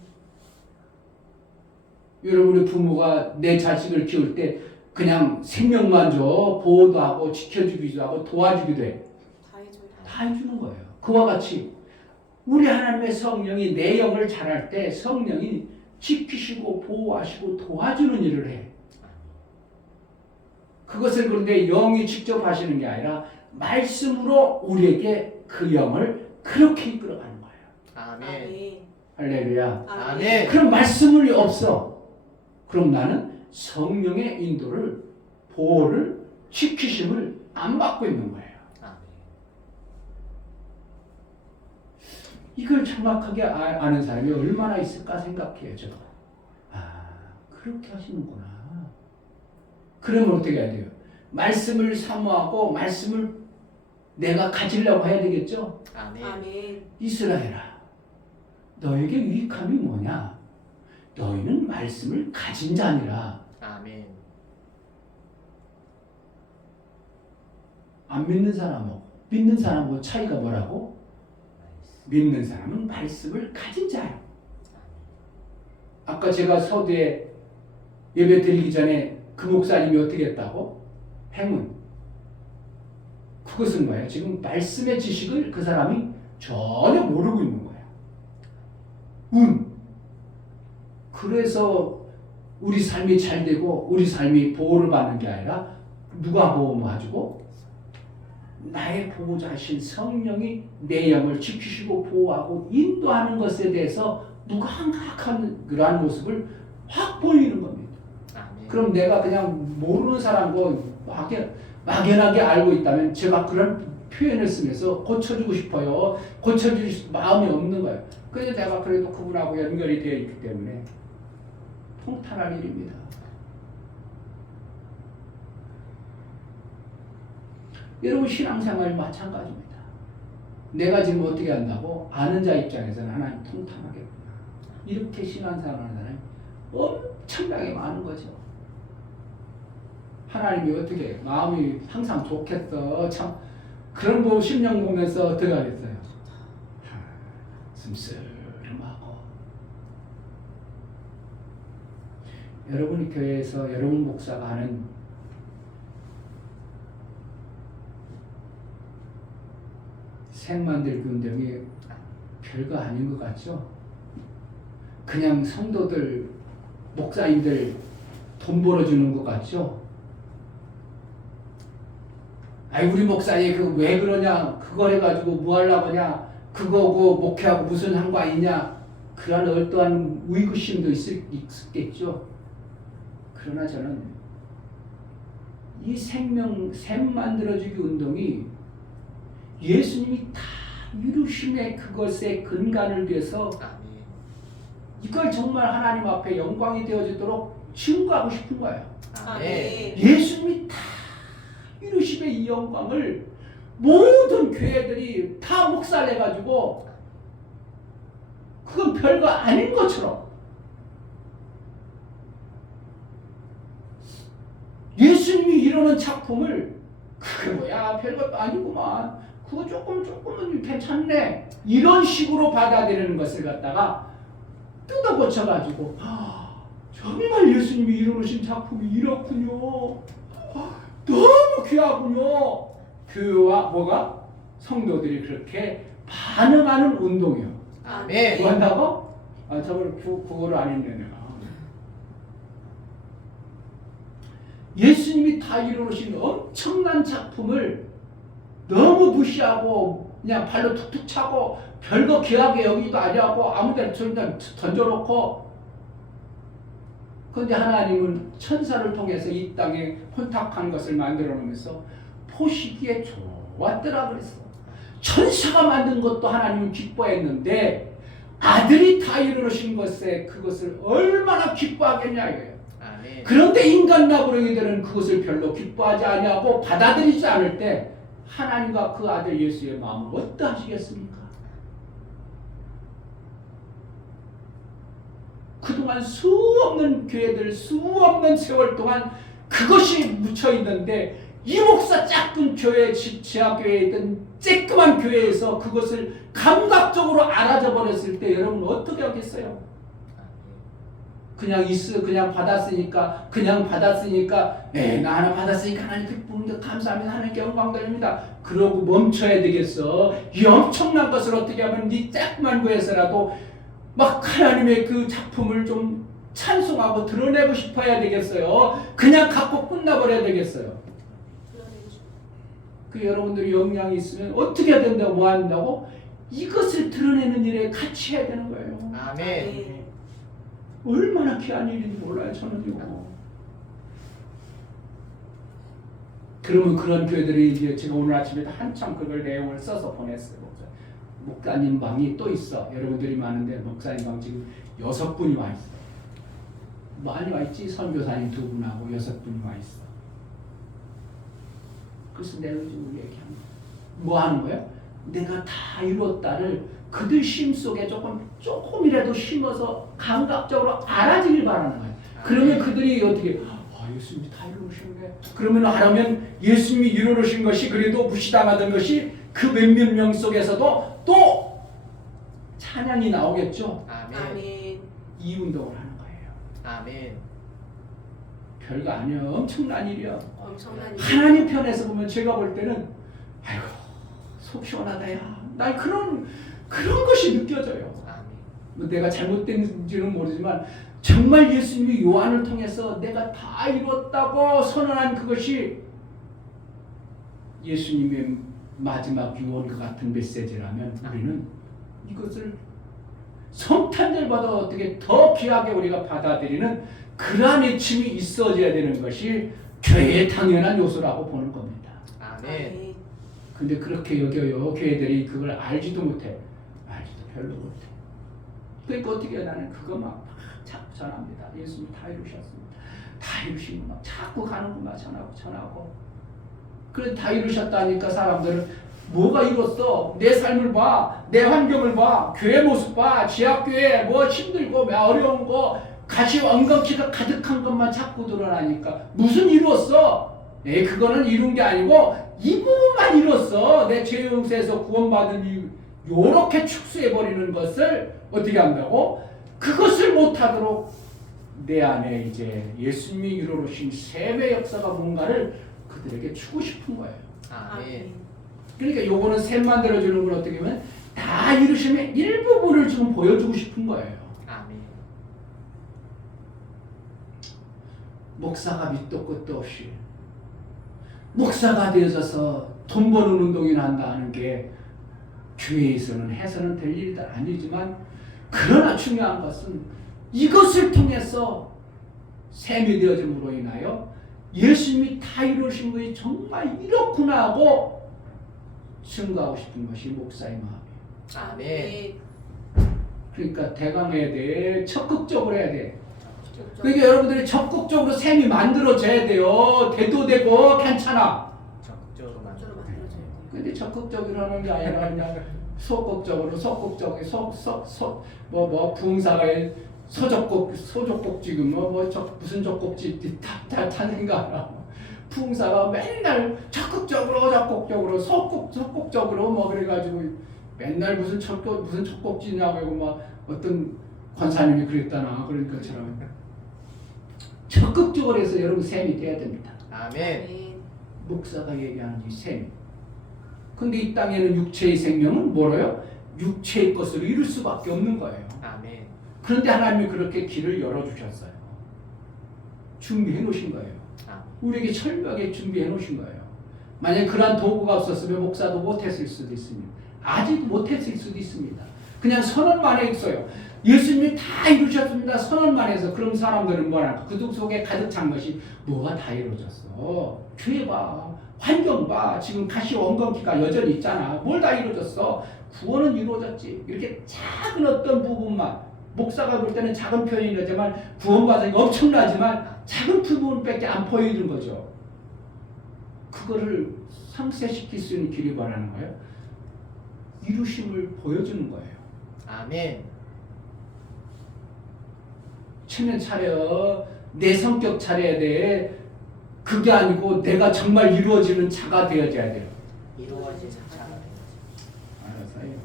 여러분의 부모가 내 자식을 키울 때 그냥 생명만 줘 보호도 하고 지켜주기도 하고 도와주기도 해. 다 해주는 거예요. 그와 같이 우리 하나님의 성령이 내 영을 자랄 때 성령이 지키시고 보호하시고 도와주는 일을 해. 그것을 그런데 영이 직접 하시는 게 아니라 말씀으로 우리에게 그 영을 그렇게 이끌어가는 거예요. 아멘. 할렐루야. 아멘. 그럼 말씀이 없어. 그럼 나는 성령의 인도를 보호를 지키심을 안 받고 있는 거예요. 이걸 정확하게 아는 사람이 얼마나 있을까 생각해요. 저도. 그렇게 하시는구나. 그러면 어떻게 해야 돼요? 말씀을 사모하고 말씀을 내가 가지려고 해야 되겠죠? 아멘. 이스라엘아, 너에게 유익함이 뭐냐? 너희는 말씀을 가진 자니라. 아멘. 안 믿는 사람하고 믿는 사람하고 차이가 뭐라고? 믿는 사람은 말씀을 가진 자예요. 아까 제가 서두에 예배 드리기 전에 그 목사님이 어떻게 했다고? 행운. 그것은 뭐예요? 지금 말씀의 지식을 그 사람이 전혀 모르고 있는 거예요. 운. 그래서 우리 삶이 잘 되고 우리 삶이 보호를 받는 게 아니라 누가 보호해주고? 나의 보호자신 성령이 내 영을 지키시고 보호하고 인도하는 것에 대해서 무감각한 그러한 모습을 확 보이는 겁니다. 아멘. 그럼 내가 그냥 모르는 사람과 막연하게 알고 있다면 제가 그런 표현을 쓰면서 고쳐주고 싶어요. 고쳐줄 마음이 없는 거예요. 그래서 내가 그래도 그분하고 연결이 되어 있기 때문에 통탄할 일입니다. 여러분 신앙생활이 마찬가지입니다. 내가 지금 어떻게 한다고? 아는 자 입장에서는 하나님 통탄하겠구나. 이렇게 신앙생활하는 사람이 엄청나게 많은 거죠. 하나님이 어떻게 마음이 항상 좋겠어. 참 그런 거 심령 보면서 어떻게 하겠어요? 슴슴하고. 여러분이 교회에서 여러분 목사가 하는 생만들기 운동이 별거 아닌 것 같죠? 그냥 성도들, 목사님들 돈 벌어주는 것 같죠? 아이 우리 목사님 그 왜 그러냐? 그걸 해가지고 뭐 하려고 하냐? 그거고 목회하고 무슨 상관 있냐? 그런 어떠한 의구심도 있겠죠. 그러나 저는 이 샘 만들어주기 운동이 예수님이 다 이루심의 그것의 근간을 위해서 아멘. 이걸 정말 하나님 앞에 영광이 되어지도록 증거하고 싶은 거예요. 아멘. 예수님이 다 이루심의 이 영광을 모든 교회들이 다 묵살해가지고 그건 별거 아닌 것처럼 예수님이 이루는 작품을 그게 뭐야 별것도 아니구만 그거 조금은 괜찮네 이런 식으로 받아들이는 것을 갖다가 뜯어 고쳐가지고 정말 예수님이 이루신 작품이 이렇군요. 너무 귀하군요. 교회와 뭐가? 성도들이 그렇게 반응하는 운동이요. 아멘. 뭐 한다고? 저번에 그거를 안 했네 내가. 예수님이 다 이루신 엄청난 작품을 너무 무시하고 그냥 발로 툭툭 차고 별거 귀하게 여기도 아니하고 아무데나 그냥 던져놓고 그런데 하나님은 천사를 통해서 이 땅에 혼탁한 것을 만들어 놓으면서 보시기에 좋았더라 그랬어. 천사가 만든 것도 하나님은 기뻐했는데 아들이 다 이루신 것에 그것을 얼마나 기뻐하겠냐 이거예요. 아멘. 그런데 인간 나부랭이들은 그것을 별로 기뻐하지 아니하고 받아들이지 않을 때 하나님과 그 아들 예수의 마음을 어떠하시겠습니까? 그동안 수없는 교회들 수없는 세월 동안 그것이 묻혀있는데 이 목사 작은 교회 지하교회에 있던 쬐끄만 교회에서 그것을 감각적으로 알아져 버렸을 때 여러분 어떻게 하겠어요? 그냥 받았으니까 나 하나 받았으니까 하나님 기쁩니다. 감사합니다. 하나님께 영광 돌립니다. 그러고 멈춰야 되겠어. 이 엄청난 것을 어떻게 하면 네 쬐끄만 교회에서라도 막 하나님의 그 작품을 좀 찬송하고 드러내고 싶어야 되겠어요. 그냥 갖고 끝나버려야 되겠어요. 그 여러분들이 역량이 있으면 어떻게 해야 된다고 뭐 한다고? 이것을 드러내는 일에 같이 해야 되는 거예요. 아멘. 얼마나 귀한 일인지 몰라요 저는요. 그러면 그런 교회들이 이제 제가 오늘 아침에 한참 그걸 내용을 써서 보냈어요. 목사님 방이 또 있어. 여러분들이 많은데 목사님 방 지금 6분이 와 있어. 많이 와 있지. 선교사님 2분하고 6분이 와 있어. 그래서 내가 지금 얘기하는 거야. 뭐 하는 거야? 내가 다 이뤘다를 그들 심 속에 조금이라도 심어서 감각적으로 알아지길 바라는 거야. 그러면 그들이 어떻게 예수님이 다 이루시는데 그러면 하라면 예수님이 이루신 것이 그래도 무시당하던 것이 그 몇몇 명 속에서도 또 찬양이 나오겠죠. 아멘. 아멘. 이 운동을 하는 거예요. 아멘. 별거 아니야. 엄청난 일이야. 엄청난 일. 하나님 편에서 보면 제가 볼 때는 아이고 속 시원하다 야. 날 그런 것이 느껴져요. 아멘. 뭐 내가 잘못된지는 모르지만 정말 예수님이 요한을 통해서 내가 다 이뤘다고 선언한 그것이 예수님의 마지막 유언과 같은 메시지라면 우리는 이것을 성탄절보다 어떻게 더 귀하게 우리가 받아들이는 그러한 애침이 있어져야 되는 것이 교회의 당연한 요소라고 보는 겁니다. 아멘. 근데 그렇게 여겨요. 교회들이 그걸 알지도 못해. 알지도 별로 못해. 그러니까 어떻게 해요? 나는 그거 막 자꾸 전합니다. 예수님 다 이루셨습니다. 다 이루시고 막 자꾸 가는구만 전하고. 그래 다 이루셨다니까 사람들은 뭐가 이뤘어? 내 삶을 봐. 내 환경을 봐. 교회 모습 봐. 지하교회 뭐 힘들고 뭐 어려운 거 가시 엉겅퀴가 가득한 것만 자꾸 드러나니까 무슨 이뤘어? 그거는 이룬 게 아니고 이 부분만 이뤘어. 내 죄 용서에서 구원받은 이유 요렇게 축소해버리는 것을 어떻게 한다고? 그것을 못하도록 내 안에 이제 예수님이 이루신 셈의 역사가 뭔가를 그들에게 주고 싶은 거예요. 아멘. 그러니까 요거는 셈 만들어주는 걸 어떻게 보면 다 이루심의 일부분을 지금 보여주고 싶은 거예요. 아멘. 목사가 밑도 끝도 없이 목사가 되어져서 돈 버는 운동이 난다는 게 교회에서는 해서는 될 일도 아니지만 그러나 중요한 것은 이것을 통해서 셈이 되어짐으로 인하여 예수님이 다 이루신 것이 정말 이렇구나 하고 증거하고 싶은 것이 목사의 마음이에요. 아멘. 그러니까 대강해야 돼. 적극적으로 해야 돼. 그러니까 여러분들이 적극적으로 셈이 만들어져야 돼요. 돼도 되고 괜찮아. 적극적으로 적극적으로 만들어줘야 만들어줘야 돼요. 근데 적극적으로 하는 게 아니라 그냥 소극적으로 부흥사가 소적곡 지금 무슨 적곡지 다 타는가 알아. 부흥사가 맨날 적극적으로 소극적으로 뭐 그래가지고 맨날 무슨 적곡지냐고 하고 막 어떤 권사님이 그랬다나 그런 것처럼 적극적으로 해서 여러분 셈이 돼야 됩니다. 아멘. 아멘. 목사가 얘기하는 이 셈. 근데 이 땅에는 육체의 생명은 뭐래요? 육체의 것으로 이룰 수밖에 없는 거예요. 아멘. 그런데 하나님이 그렇게 길을 열어주셨어요. 준비해 놓으신 거예요. 우리에게 철저하게 준비해 놓으신 거예요. 만약 그러한 도구가 없었으면 목사도 못했을 수도 있습니다. 아직도 못했을 수도 있습니다. 그냥 선언만 했어요. 예수님이 다 이루셨습니다. 선언만 해서 그럼 사람들은 뭐랄까 그 속에 가득 찬 것이 뭐가 다 이루어졌어. 교회 봐. 환경 봐. 지금 가시 엉겅퀴가 여전히 있잖아. 뭘 다 이루어졌어. 구원은 이루어졌지. 이렇게 작은 어떤 부분만 목사가 볼 때는 작은 표현이지만 구원 과정이 엄청나지만 작은 부분밖에 안 보여주는 거죠. 그거를 상쇄시킬 수 있는 길이 뭐라는 거예요? 이루심을 보여주는 거예요. 아멘. 체면 차려. 내 성격 차려야 돼. 그게 아니고 내가 정말 이루어지는 자가 되어져야 돼요. 이루어진 자가 알아서 해요.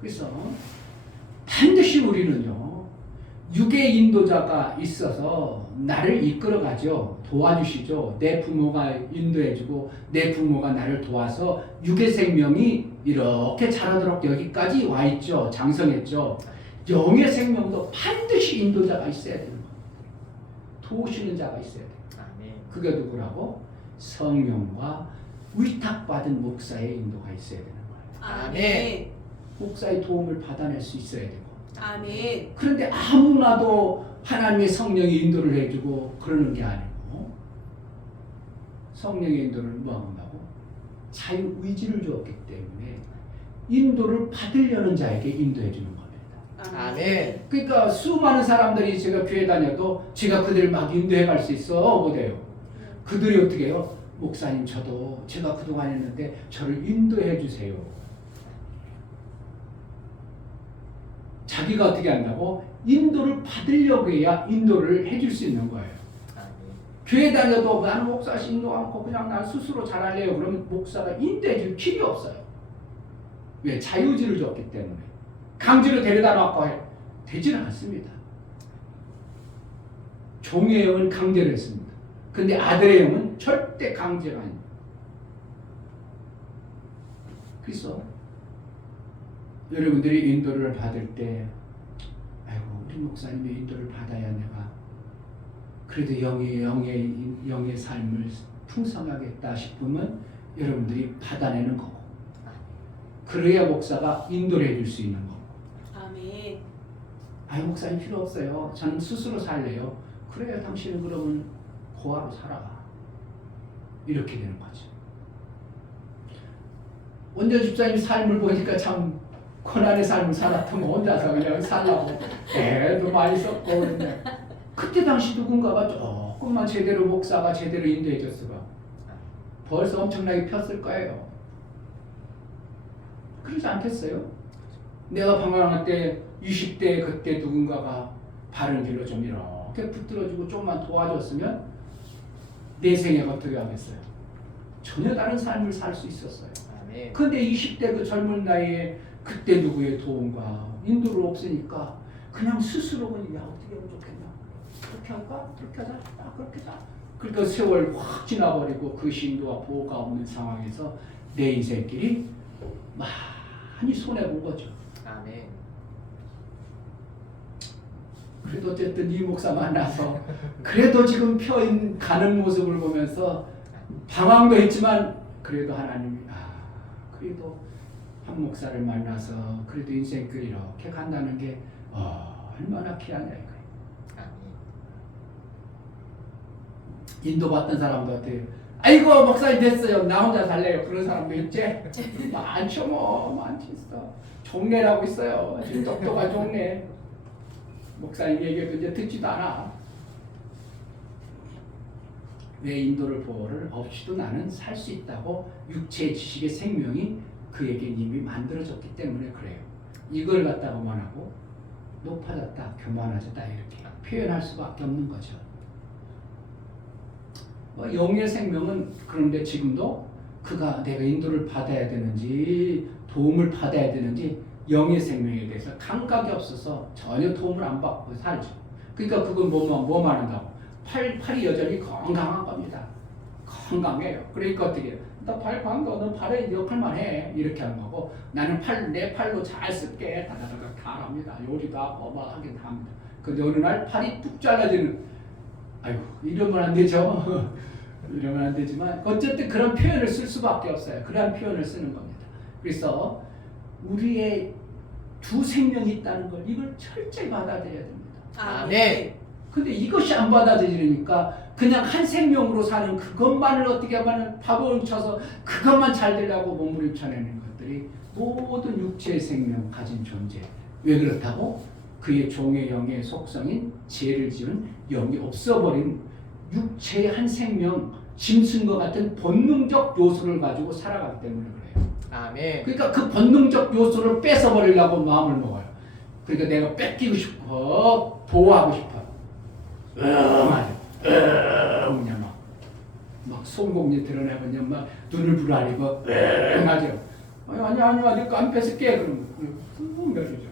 그래서 반드시 우리는요 육의 인도자가 있어서 나를 이끌어가죠. 도와주시죠. 내 부모가 인도해주고 내 부모가 나를 도와서 육의 생명이 이렇게 자라도록 여기까지 와 있죠. 장성했죠. 영의 생명도 반드시 인도자가 있어야 되는 겁니다. 도우시는 자가 있어야 돼요. 아멘. 그게 누구라고? 성령과 위탁받은 목사의 인도가 있어야 되는 거예요. 아멘. 목사의 도움을 받아낼 수 있어야 되고. 아멘. 그런데 아무나도 하나님의 성령이 인도를 해주고 그러는 게 아니고 성령의 인도를 뭐 한다고? 자유의지를 주었기 때문에 인도를 받으려는 자에게 인도해 주는 겁니다. 아멘. 그러니까 수많은 사람들이 제가 교회 다녀도 제가 그들을 막 인도해 갈 수 있어 못해요. 그들이 어떻게 해요? 목사님 저도 제가 그동안 했는데 저를 인도해 주세요. 자기가 어떻게 한다고? 인도를 받으려고 해야 인도를 해줄 수 있는 거예요. 아멘. 교회 다녀도 나는 목사 인도 않고 그냥 난 스스로 잘할래요. 그러면 목사가 인도해 줄 길이 없어요. 왜? 자유지를 줬기 때문에. 강제로 데려다 놨고 되지는 않습니다. 종의 영은 강제로 했습니다. 근데 아들의 영은 절대 강제가 아닙니다. 그래서 여러분들이 인도를 받을 때 아이고 우리 목사님의 인도를 받아야 내가 그래도 영의 삶을 풍성하겠다 싶으면 여러분들이 받아내는 거고 그래야 목사가 인도를 해줄 수 있는 거고 아멘. 아유 목사님 필요 없어요. 저는 스스로 살래요. 그래야 당신은 그러면 고아로 살아가. 이렇게 되는 거죠. 원전 집사님 삶을 보니까 참 고난의 삶을 살았더니 혼자서 그냥 살라고 애도 많이 썼고 그랬네. 그때 당시 누군가가 조금만 제대로 목사가 제대로 인도해 줬으면 벌써 엄청나게 폈을 거예요. 그러지 않겠어요? 내가 방황할 때 20대 그때 누군가가 바른 길로 좀 이렇게 붙들어주고 좀만 도와줬으면 내 생애가 어떻게 하겠어요? 전혀 다른 삶을 살 수 있었어요. 아멘. 근데 20대 그 젊은 나이에 그때 누구의 도움과 인도를 없으니까 그냥 스스로 그냥 야 어떻게 하면 좋겠냐 그렇게 할까? 그렇게 하자 그렇게 하자 그러니까 세월 확 지나버리고 그 신도와 보호가 없는 상황에서 내 인생길이 많이 손해본 거죠. 아멘. 그래도 어쨌든 이 목사 만나서 그래도 지금 펴인 가는 모습을 보면서 방황도 했지만 그래도 하나님이 그래도 한 목사를 만나서 그래도 인생길 이렇게 간다는 게 얼마나 귀하냐 이거예요. 아멘. 인도받던 사람도 어때요? 아이고 목사님 됐어요. 나 혼자 살래요. 그런 사람도 있지? 많죠 뭐 많지 있어. 종례라고 있어요. 지금 똑똑한 종례. 목사님 얘기해도 이제 듣지도 않아. 왜 인도를 보호를 없이도 나는 살 수 있다고 육체의 지식의 생명이 그에게 이미 만들어졌기 때문에 그래요. 이걸 갖다가만 하고 높아졌다, 교만해졌다 이렇게 표현할 수밖에 없는 거죠. 영의 생명은 그런데 지금도 그가 내가 인도를 받아야 되는지 도움을 받아야 되는지 영의 생명에 대해서 감각이 없어서 전혀 도움을 안 받고 살죠. 그러니까 그건 뭐만 한다고? 팔이 여전히 건강한 겁니다. 건강해요. 그러니까 어떻게 해요? 나 팔 건강, 넌 팔에 역할만 해. 이렇게 하는 거고 나는 내 팔로 잘 쓸게. 다다다다 다 합니다. 요리도 하고 뭐 하긴 다 합니다. 근데 어느 날 팔이 뚝 잘라지는 아이고 이러면 안 되죠. 이러면 안 되지만 어쨌든 그런 표현을 쓸 수밖에 없어요. 그런 표현을 쓰는 겁니다. 그래서 우리의 두 생명이 있다는 걸 이걸 철저히 받아들여야 됩니다. 아멘. 근데 이것이 안 받아들이니까 그냥 한 생명으로 사는 그것만을 어떻게 하면 밥을 쳐서 그것만 잘 되려고 몸부림쳐내는 것들이 모든 육체의 생명 가진 존재. 왜 그렇다고? 그의 종의 영의 속성인 죄를 지은 영이 없어버린 육체의 한 생명, 짐승과 같은 본능적 요소를 가지고 살아가기 때문에 그래요. 아멘. 그러니까 그 본능적 요소를 뺏어버리려고 마음을 먹어요. 그러니까 내가 뺏기고 싶어, 보호하고 싶어. 그냥 막 송곳니 드러내고 그냥 막 눈을 부라리고 하죠. 아니야 내가 안 뺏을게 그러면 멸이죠.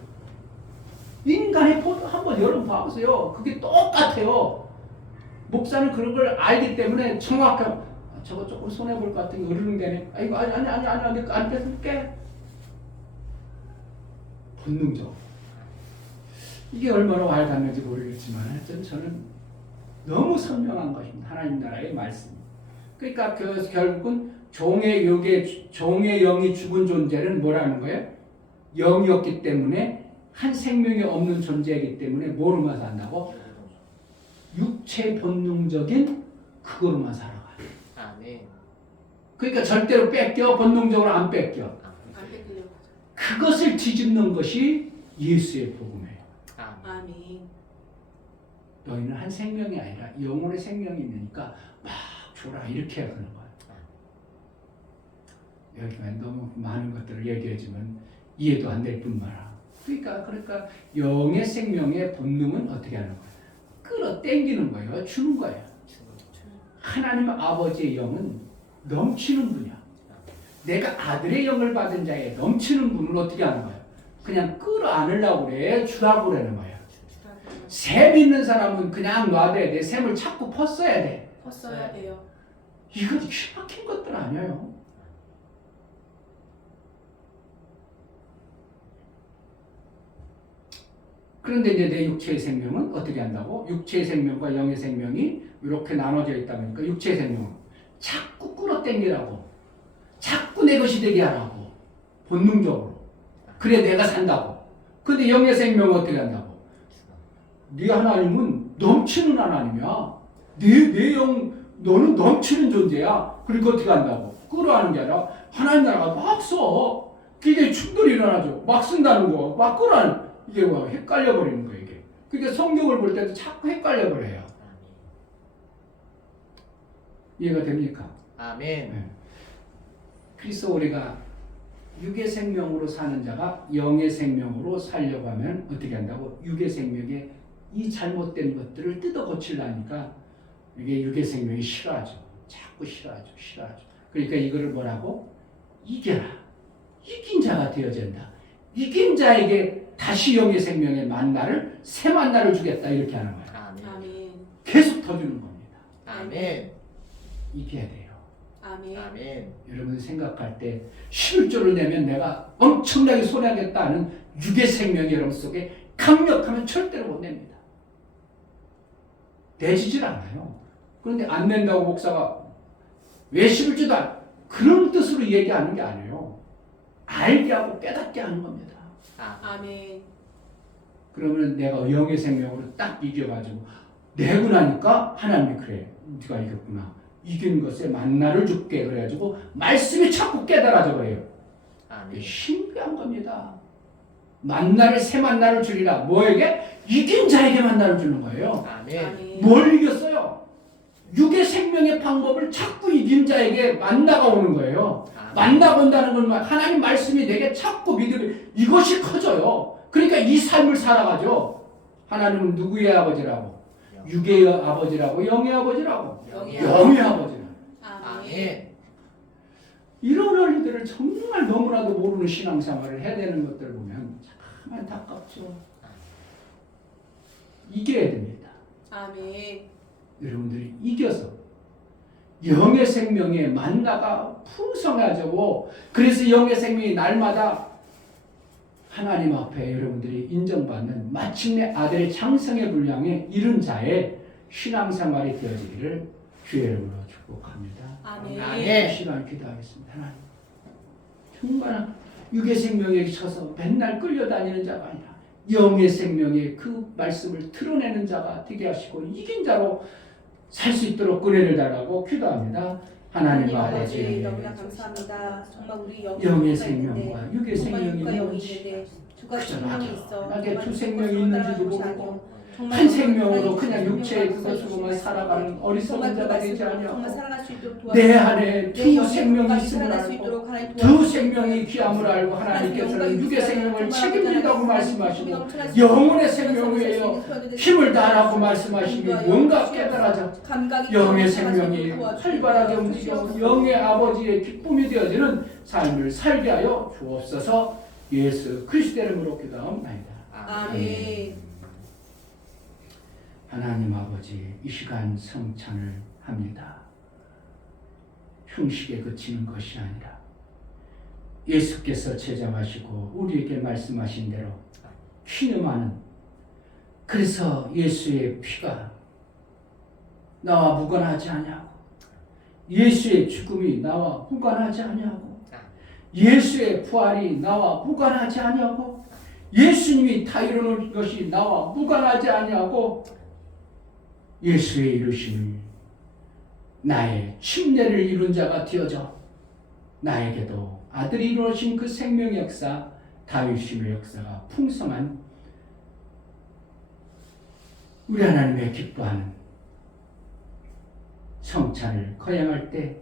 인간의 포도 한번 여러분 봐보세요. 그게 똑같아요. 목사는 그런 걸 알기 때문에 정확하게 저거 조금 손해 볼 것 같은 게 으르렁대네. 아이고 아니야 내가 안 뺏을게. 본능적. 이게 얼마나 와닿는지 모르겠지만 하여튼 저는 너무 선명한 것입니다. 하나님 나라의 말씀. 그러니까 결국은 종의 영이 죽은 존재는 뭐라는 거예요? 영이었기 때문에 한 생명이 없는 존재이기 때문에 뭐로만 산다고? 육체 본능적인 그거로만 살아가요. 아멘. 그러니까 절대로 뺏겨 본능적으로 안 뺏겨. 안 뺏기려고 하죠. 그것을 뒤집는 것이 예수의 복음이에요. 아멘. 너희는 한 생명이 아니라 영혼의 생명이 있으니까 막 줘라 이렇게 하는 거예요. 여기만 너무 많은 것들을 얘기해주면 이해도 안 될 뿐만 그러니까 영의 생명의 본능은 어떻게 하는 거예요? 끌어당기는 거예요. 주는 거예요. 하나님 아버지의 영은 넘치는 분이야. 내가 아들의 영을 받은 자에 넘치는 분을 어떻게 하는 거예요? 그냥 끌어안으려고 그래. 주라고 그러는 거야. 샘 있는 사람은 그냥 놔둬야 돼. 샘을 자꾸 퍼써야 돼. 컸어야 돼요. 이거 막힌 것들 아니에요. 그런데 이제 내 육체의 생명은 어떻게 한다고? 육체의 생명과 영의 생명이 이렇게 나눠져 있다 보니까 육체의 생명은 자꾸 끌어당기라고, 자꾸 내 것이 되게 하라고, 본능적으로. 그래 내가 산다고. 근데 영의 생명은 어떻게 한다고? 네 하나님은 넘치는 하나님이야. 내 영, 너는 넘치는 존재야. 그러니까 어떻게 한다고? 끌어하는 게 아니라 하나님 나라가 막 써. 그게 충돌이 일어나죠. 막 쓴다는 거, 막 끌어하는. 이게 뭐 헷갈려 버리는 거예요, 이게. 그러니까 성경을 볼 때도 자꾸 헷갈려 버려요. 이해가 됩니까? 아멘. 네. 그래서 우리가 육의 생명으로 사는 자가 영의 생명으로 살려고 하면 어떻게 한다고? 육의 생명에 이 잘못된 것들을 뜯어 고치려니까 이게 육의 생명이 싫어하죠. 자꾸 싫어하죠. 그러니까 이거를 뭐라고? 이겨라. 이긴 자가 되어진다. 이긴 자에게 다시 영의 생명의 만나를, 새 만나를 주겠다. 이렇게 하는 거야. 아멘. 아멘. 계속 더 주는 겁니다. 아멘. 이겨야 돼요. 아멘. 아멘. 여러분이 생각할 때 11조를 내면 내가 엄청나게 손해하겠다는 육의 생명이 여러분 속에 강력하면 절대로 못 냅니다. 내지질 않아요. 그런데 안 낸다고 목사가 왜 11조도 안, 그런 뜻으로 얘기하는 게 아니에요. 알게 하고 깨닫게 하는 겁니다. 아멘. 그러면 내가 영의 생명으로 딱 이겨가지고 내고 나니까 하나님이 그래, 네가 이겼구나. 이긴 것에 만나를 줄게. 그래가지고 말씀이 자꾸 깨달아져 버려요. 아멘. 신비한 겁니다. 만나를, 새 만나를 주리라. 뭐에게? 이긴 자에게 만나를 주는 거예요. 아멘. 아멘. 뭘 이겼어요? 육의 생명의 방법을 자꾸 이긴 자에게 만나가 오는 거예요. 만나가 온다는 건 하나님 말씀이 내게 자꾸 믿음이, 이것이 커져요. 그러니까 이 삶을 살아가죠. 하나님은 누구의 아버지라고? 육의 아버지라고, 영의 아버지라고. 영의 영의 아버지라고. 아멘. 이런 원리들을 정말 너무나도 모르는 신앙생활을 해야 되는 것들을 보면 참 안타깝죠. 이겨야 됩니다. 아멘. 여러분들이 이겨서 영의 생명의 만나가 풍성해지고, 그래서 영의 생명이 날마다 하나님 앞에 여러분들이 인정받는 마침내 아들의 장성의 분량에 이른 자의 신앙생활이 되어지기를 주의 이름으로 축복합니다. 아멘. 아멘. 이 시간 기도하겠습니다. 하나님, 정말 육의 생명에 쳐서 맨날 끌려다니는 자가 아니라 영의 생명의 그 말씀을 드러내는 자가 되게 하시고 이긴 자로 살 수 있도록 은혜를 달라고 기도합니다. 하나님 아버지, 너무나 감사합니다. 정말 우리 영의 생명과 육의 생명이 영이 뭔지 있는데 두 가지 그저 생명이 있어. 나게 두 정말 생명이 그것으로 있는지도 따라가는 것이 모르고 아니오. 정말 한 생명으로 그 그냥 생명과 육체의 그 그것으로만 말씀을 살아가는 어리석은 정말 그 자가 되지 말씀으로 정말 아니하고 살아갈 수 있도록 내 도와주시고 안에 두 생명이 있음을 알고 두 생명이 귀함을 알고 하나님께서는 육의 생명을 책임진다고 말씀하시고 영혼의 생명이에요. 힘을 다하라고 말씀하시니 뭔가 깨달아져 영의 생명이 활발하게 움직여 영의 아버지의 기쁨이 되어지는 삶을 살게 하여 주옵소서. 예수 그리스도의 이름으로 기도합니다. 아멘. 하나님 아버지, 이 시간 성찬을 합니다. 형식에 그치는 것이 아니라 예수께서 제정하시고 우리에게 말씀하신 대로 기념하는, 그래서 예수의 피가 나와 무관하지 아니하고 예수의 죽음이 나와 무관하지 아니하고 예수의 부활이 나와 무관하지 아니하고 예수님이 다 이루는 것이 나와 무관하지 아니하고 예수의 이루심이 나의 침례를 이룬 자가 되어져 나에게도 아들이 이루어진 그 생명의 역사, 다윗심의 역사가 풍성한 우리 하나님의 기뻐하는 성찬을 거행할 때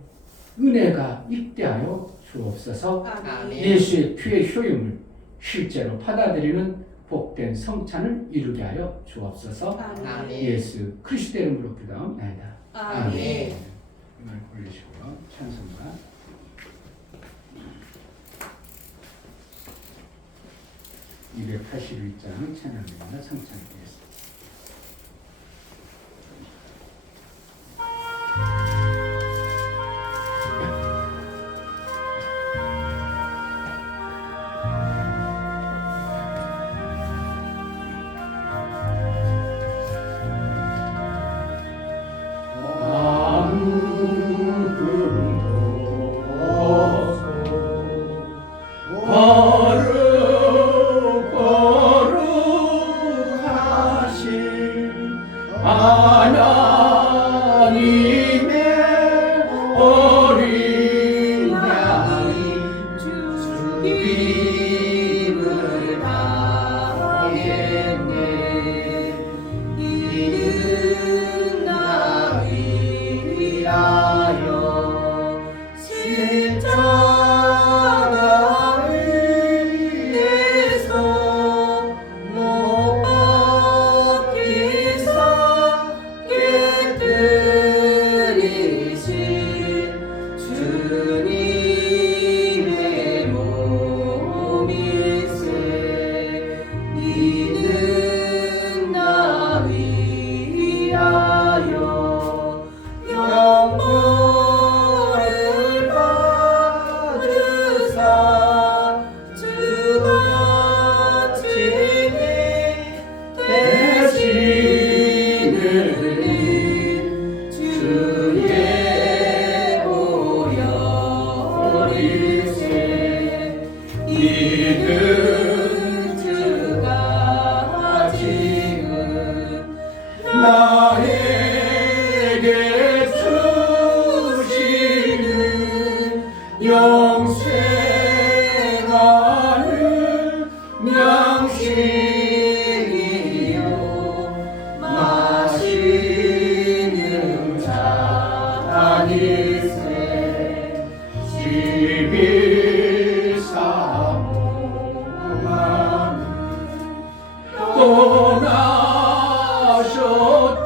은혜가 입대하여 주옵소서. 아멘. 예수의 피의 효용을 실제로 받아들이는 복된 성찬을 이루게 하여 주옵소서. 아멘. 예수 그리스도의 이름으로 기도합니다. 아멘. 이말 올리시고요. 찬송가. 281장 찬양입니다. 성찬드리겠습니다.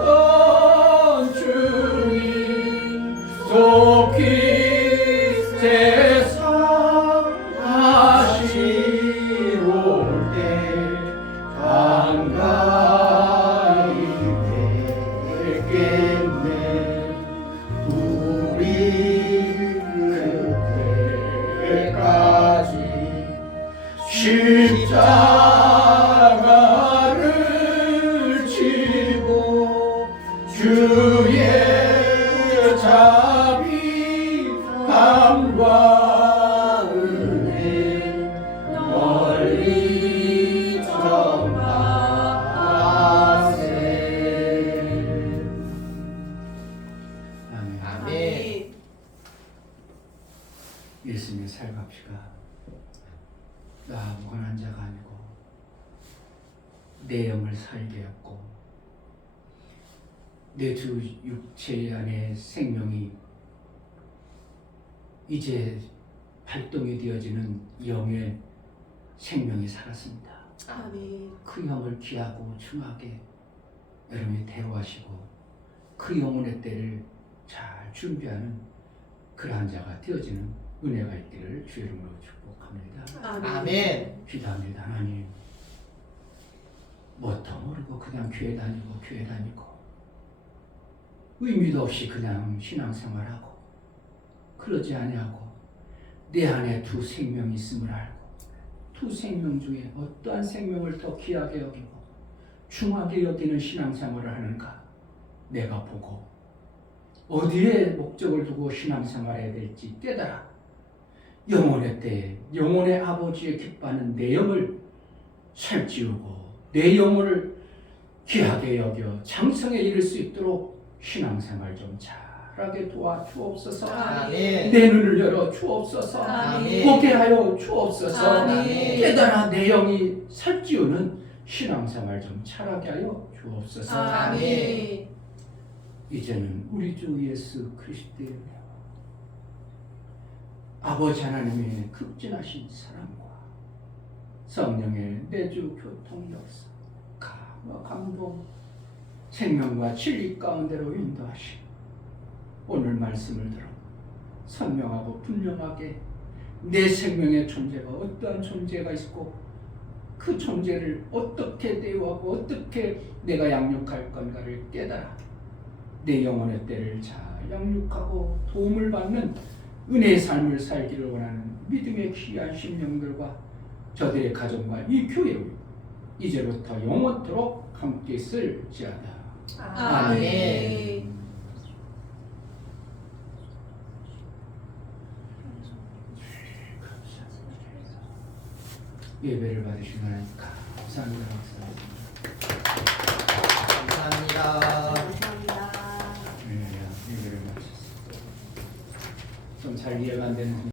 떠나셨던 주님 속히 세상 다시 올 때 반가이 뵙겠네. 우리 그때까지 십자가를 지고 주의 자비함과 은혜 널리 전하세. 아멘. 아멘. 예수님의 살갑시가 나 무관한 자가 아니고 내 영을 살게 했고 내 주 육체 안에 생명이 이제 발동이 되어지는 영의 생명이 살았습니다. 아멘. 그 영을 귀하고 중하게 여러분이 대우하시고 그 영혼의 때를 잘 준비하는 그러한 자가 되어지는 은혜가 있기를 주의 이름으로 축복합니다. 아멘. 기도합니다. 하나님, 뭣도 모르고 그냥 교회 다니고 의미도 없이 그냥 신앙생활하고 그러지 아니하고 내 안에 두 생명이 있음을 알고 두 생명 중에 어떠한 생명을 더 귀하게 여기고 중하게 여기는 신앙생활을 하는가 내가 보고 어디에 목적을 두고 신앙생활해야 될지 깨달아 영혼의 때에 영혼의 아버지의 기뻐하는 내 영을 살찌우고 내 영혼을 귀하게 여겨 장성에 이를 수 있도록 신앙생활 좀 잘하게 도와주옵소서. 아멘. 내 눈을 열어 주옵소서. 아멘. 보게 하여 주옵소서. 아멘. 깨달아 내 영이 살찌우는 신앙생활 좀 잘하게 하여 주옵소서. 아멘. 이제는 우리 주 예수 그리스도의 은혜와 아버지 하나님의 극진하신 사랑과 성령의 내주 교통 역사, 감화 감동, 생명과 진리 가운데로 인도하시고 오늘 말씀을 들어 선명하고 분명하게 내 생명의 존재가 어떠한 존재가 있고 그 존재를 어떻게 대우하고 어떻게 내가 양육할 건가를 깨달아 내 영혼의 때를 잘 양육하고 도움을 받는 은혜의 삶을 살기를 원하는 믿음의 귀한 심령들과 저들의 가정과 이 교회를 이제부터 영원토록 함께 쓸지어다. 아멘. 예배를 받으신 하나님 감사합니다. 감사합니다. 감사합니다. 예배를 마쳤습니다. 좀 잘 이해가 안 되는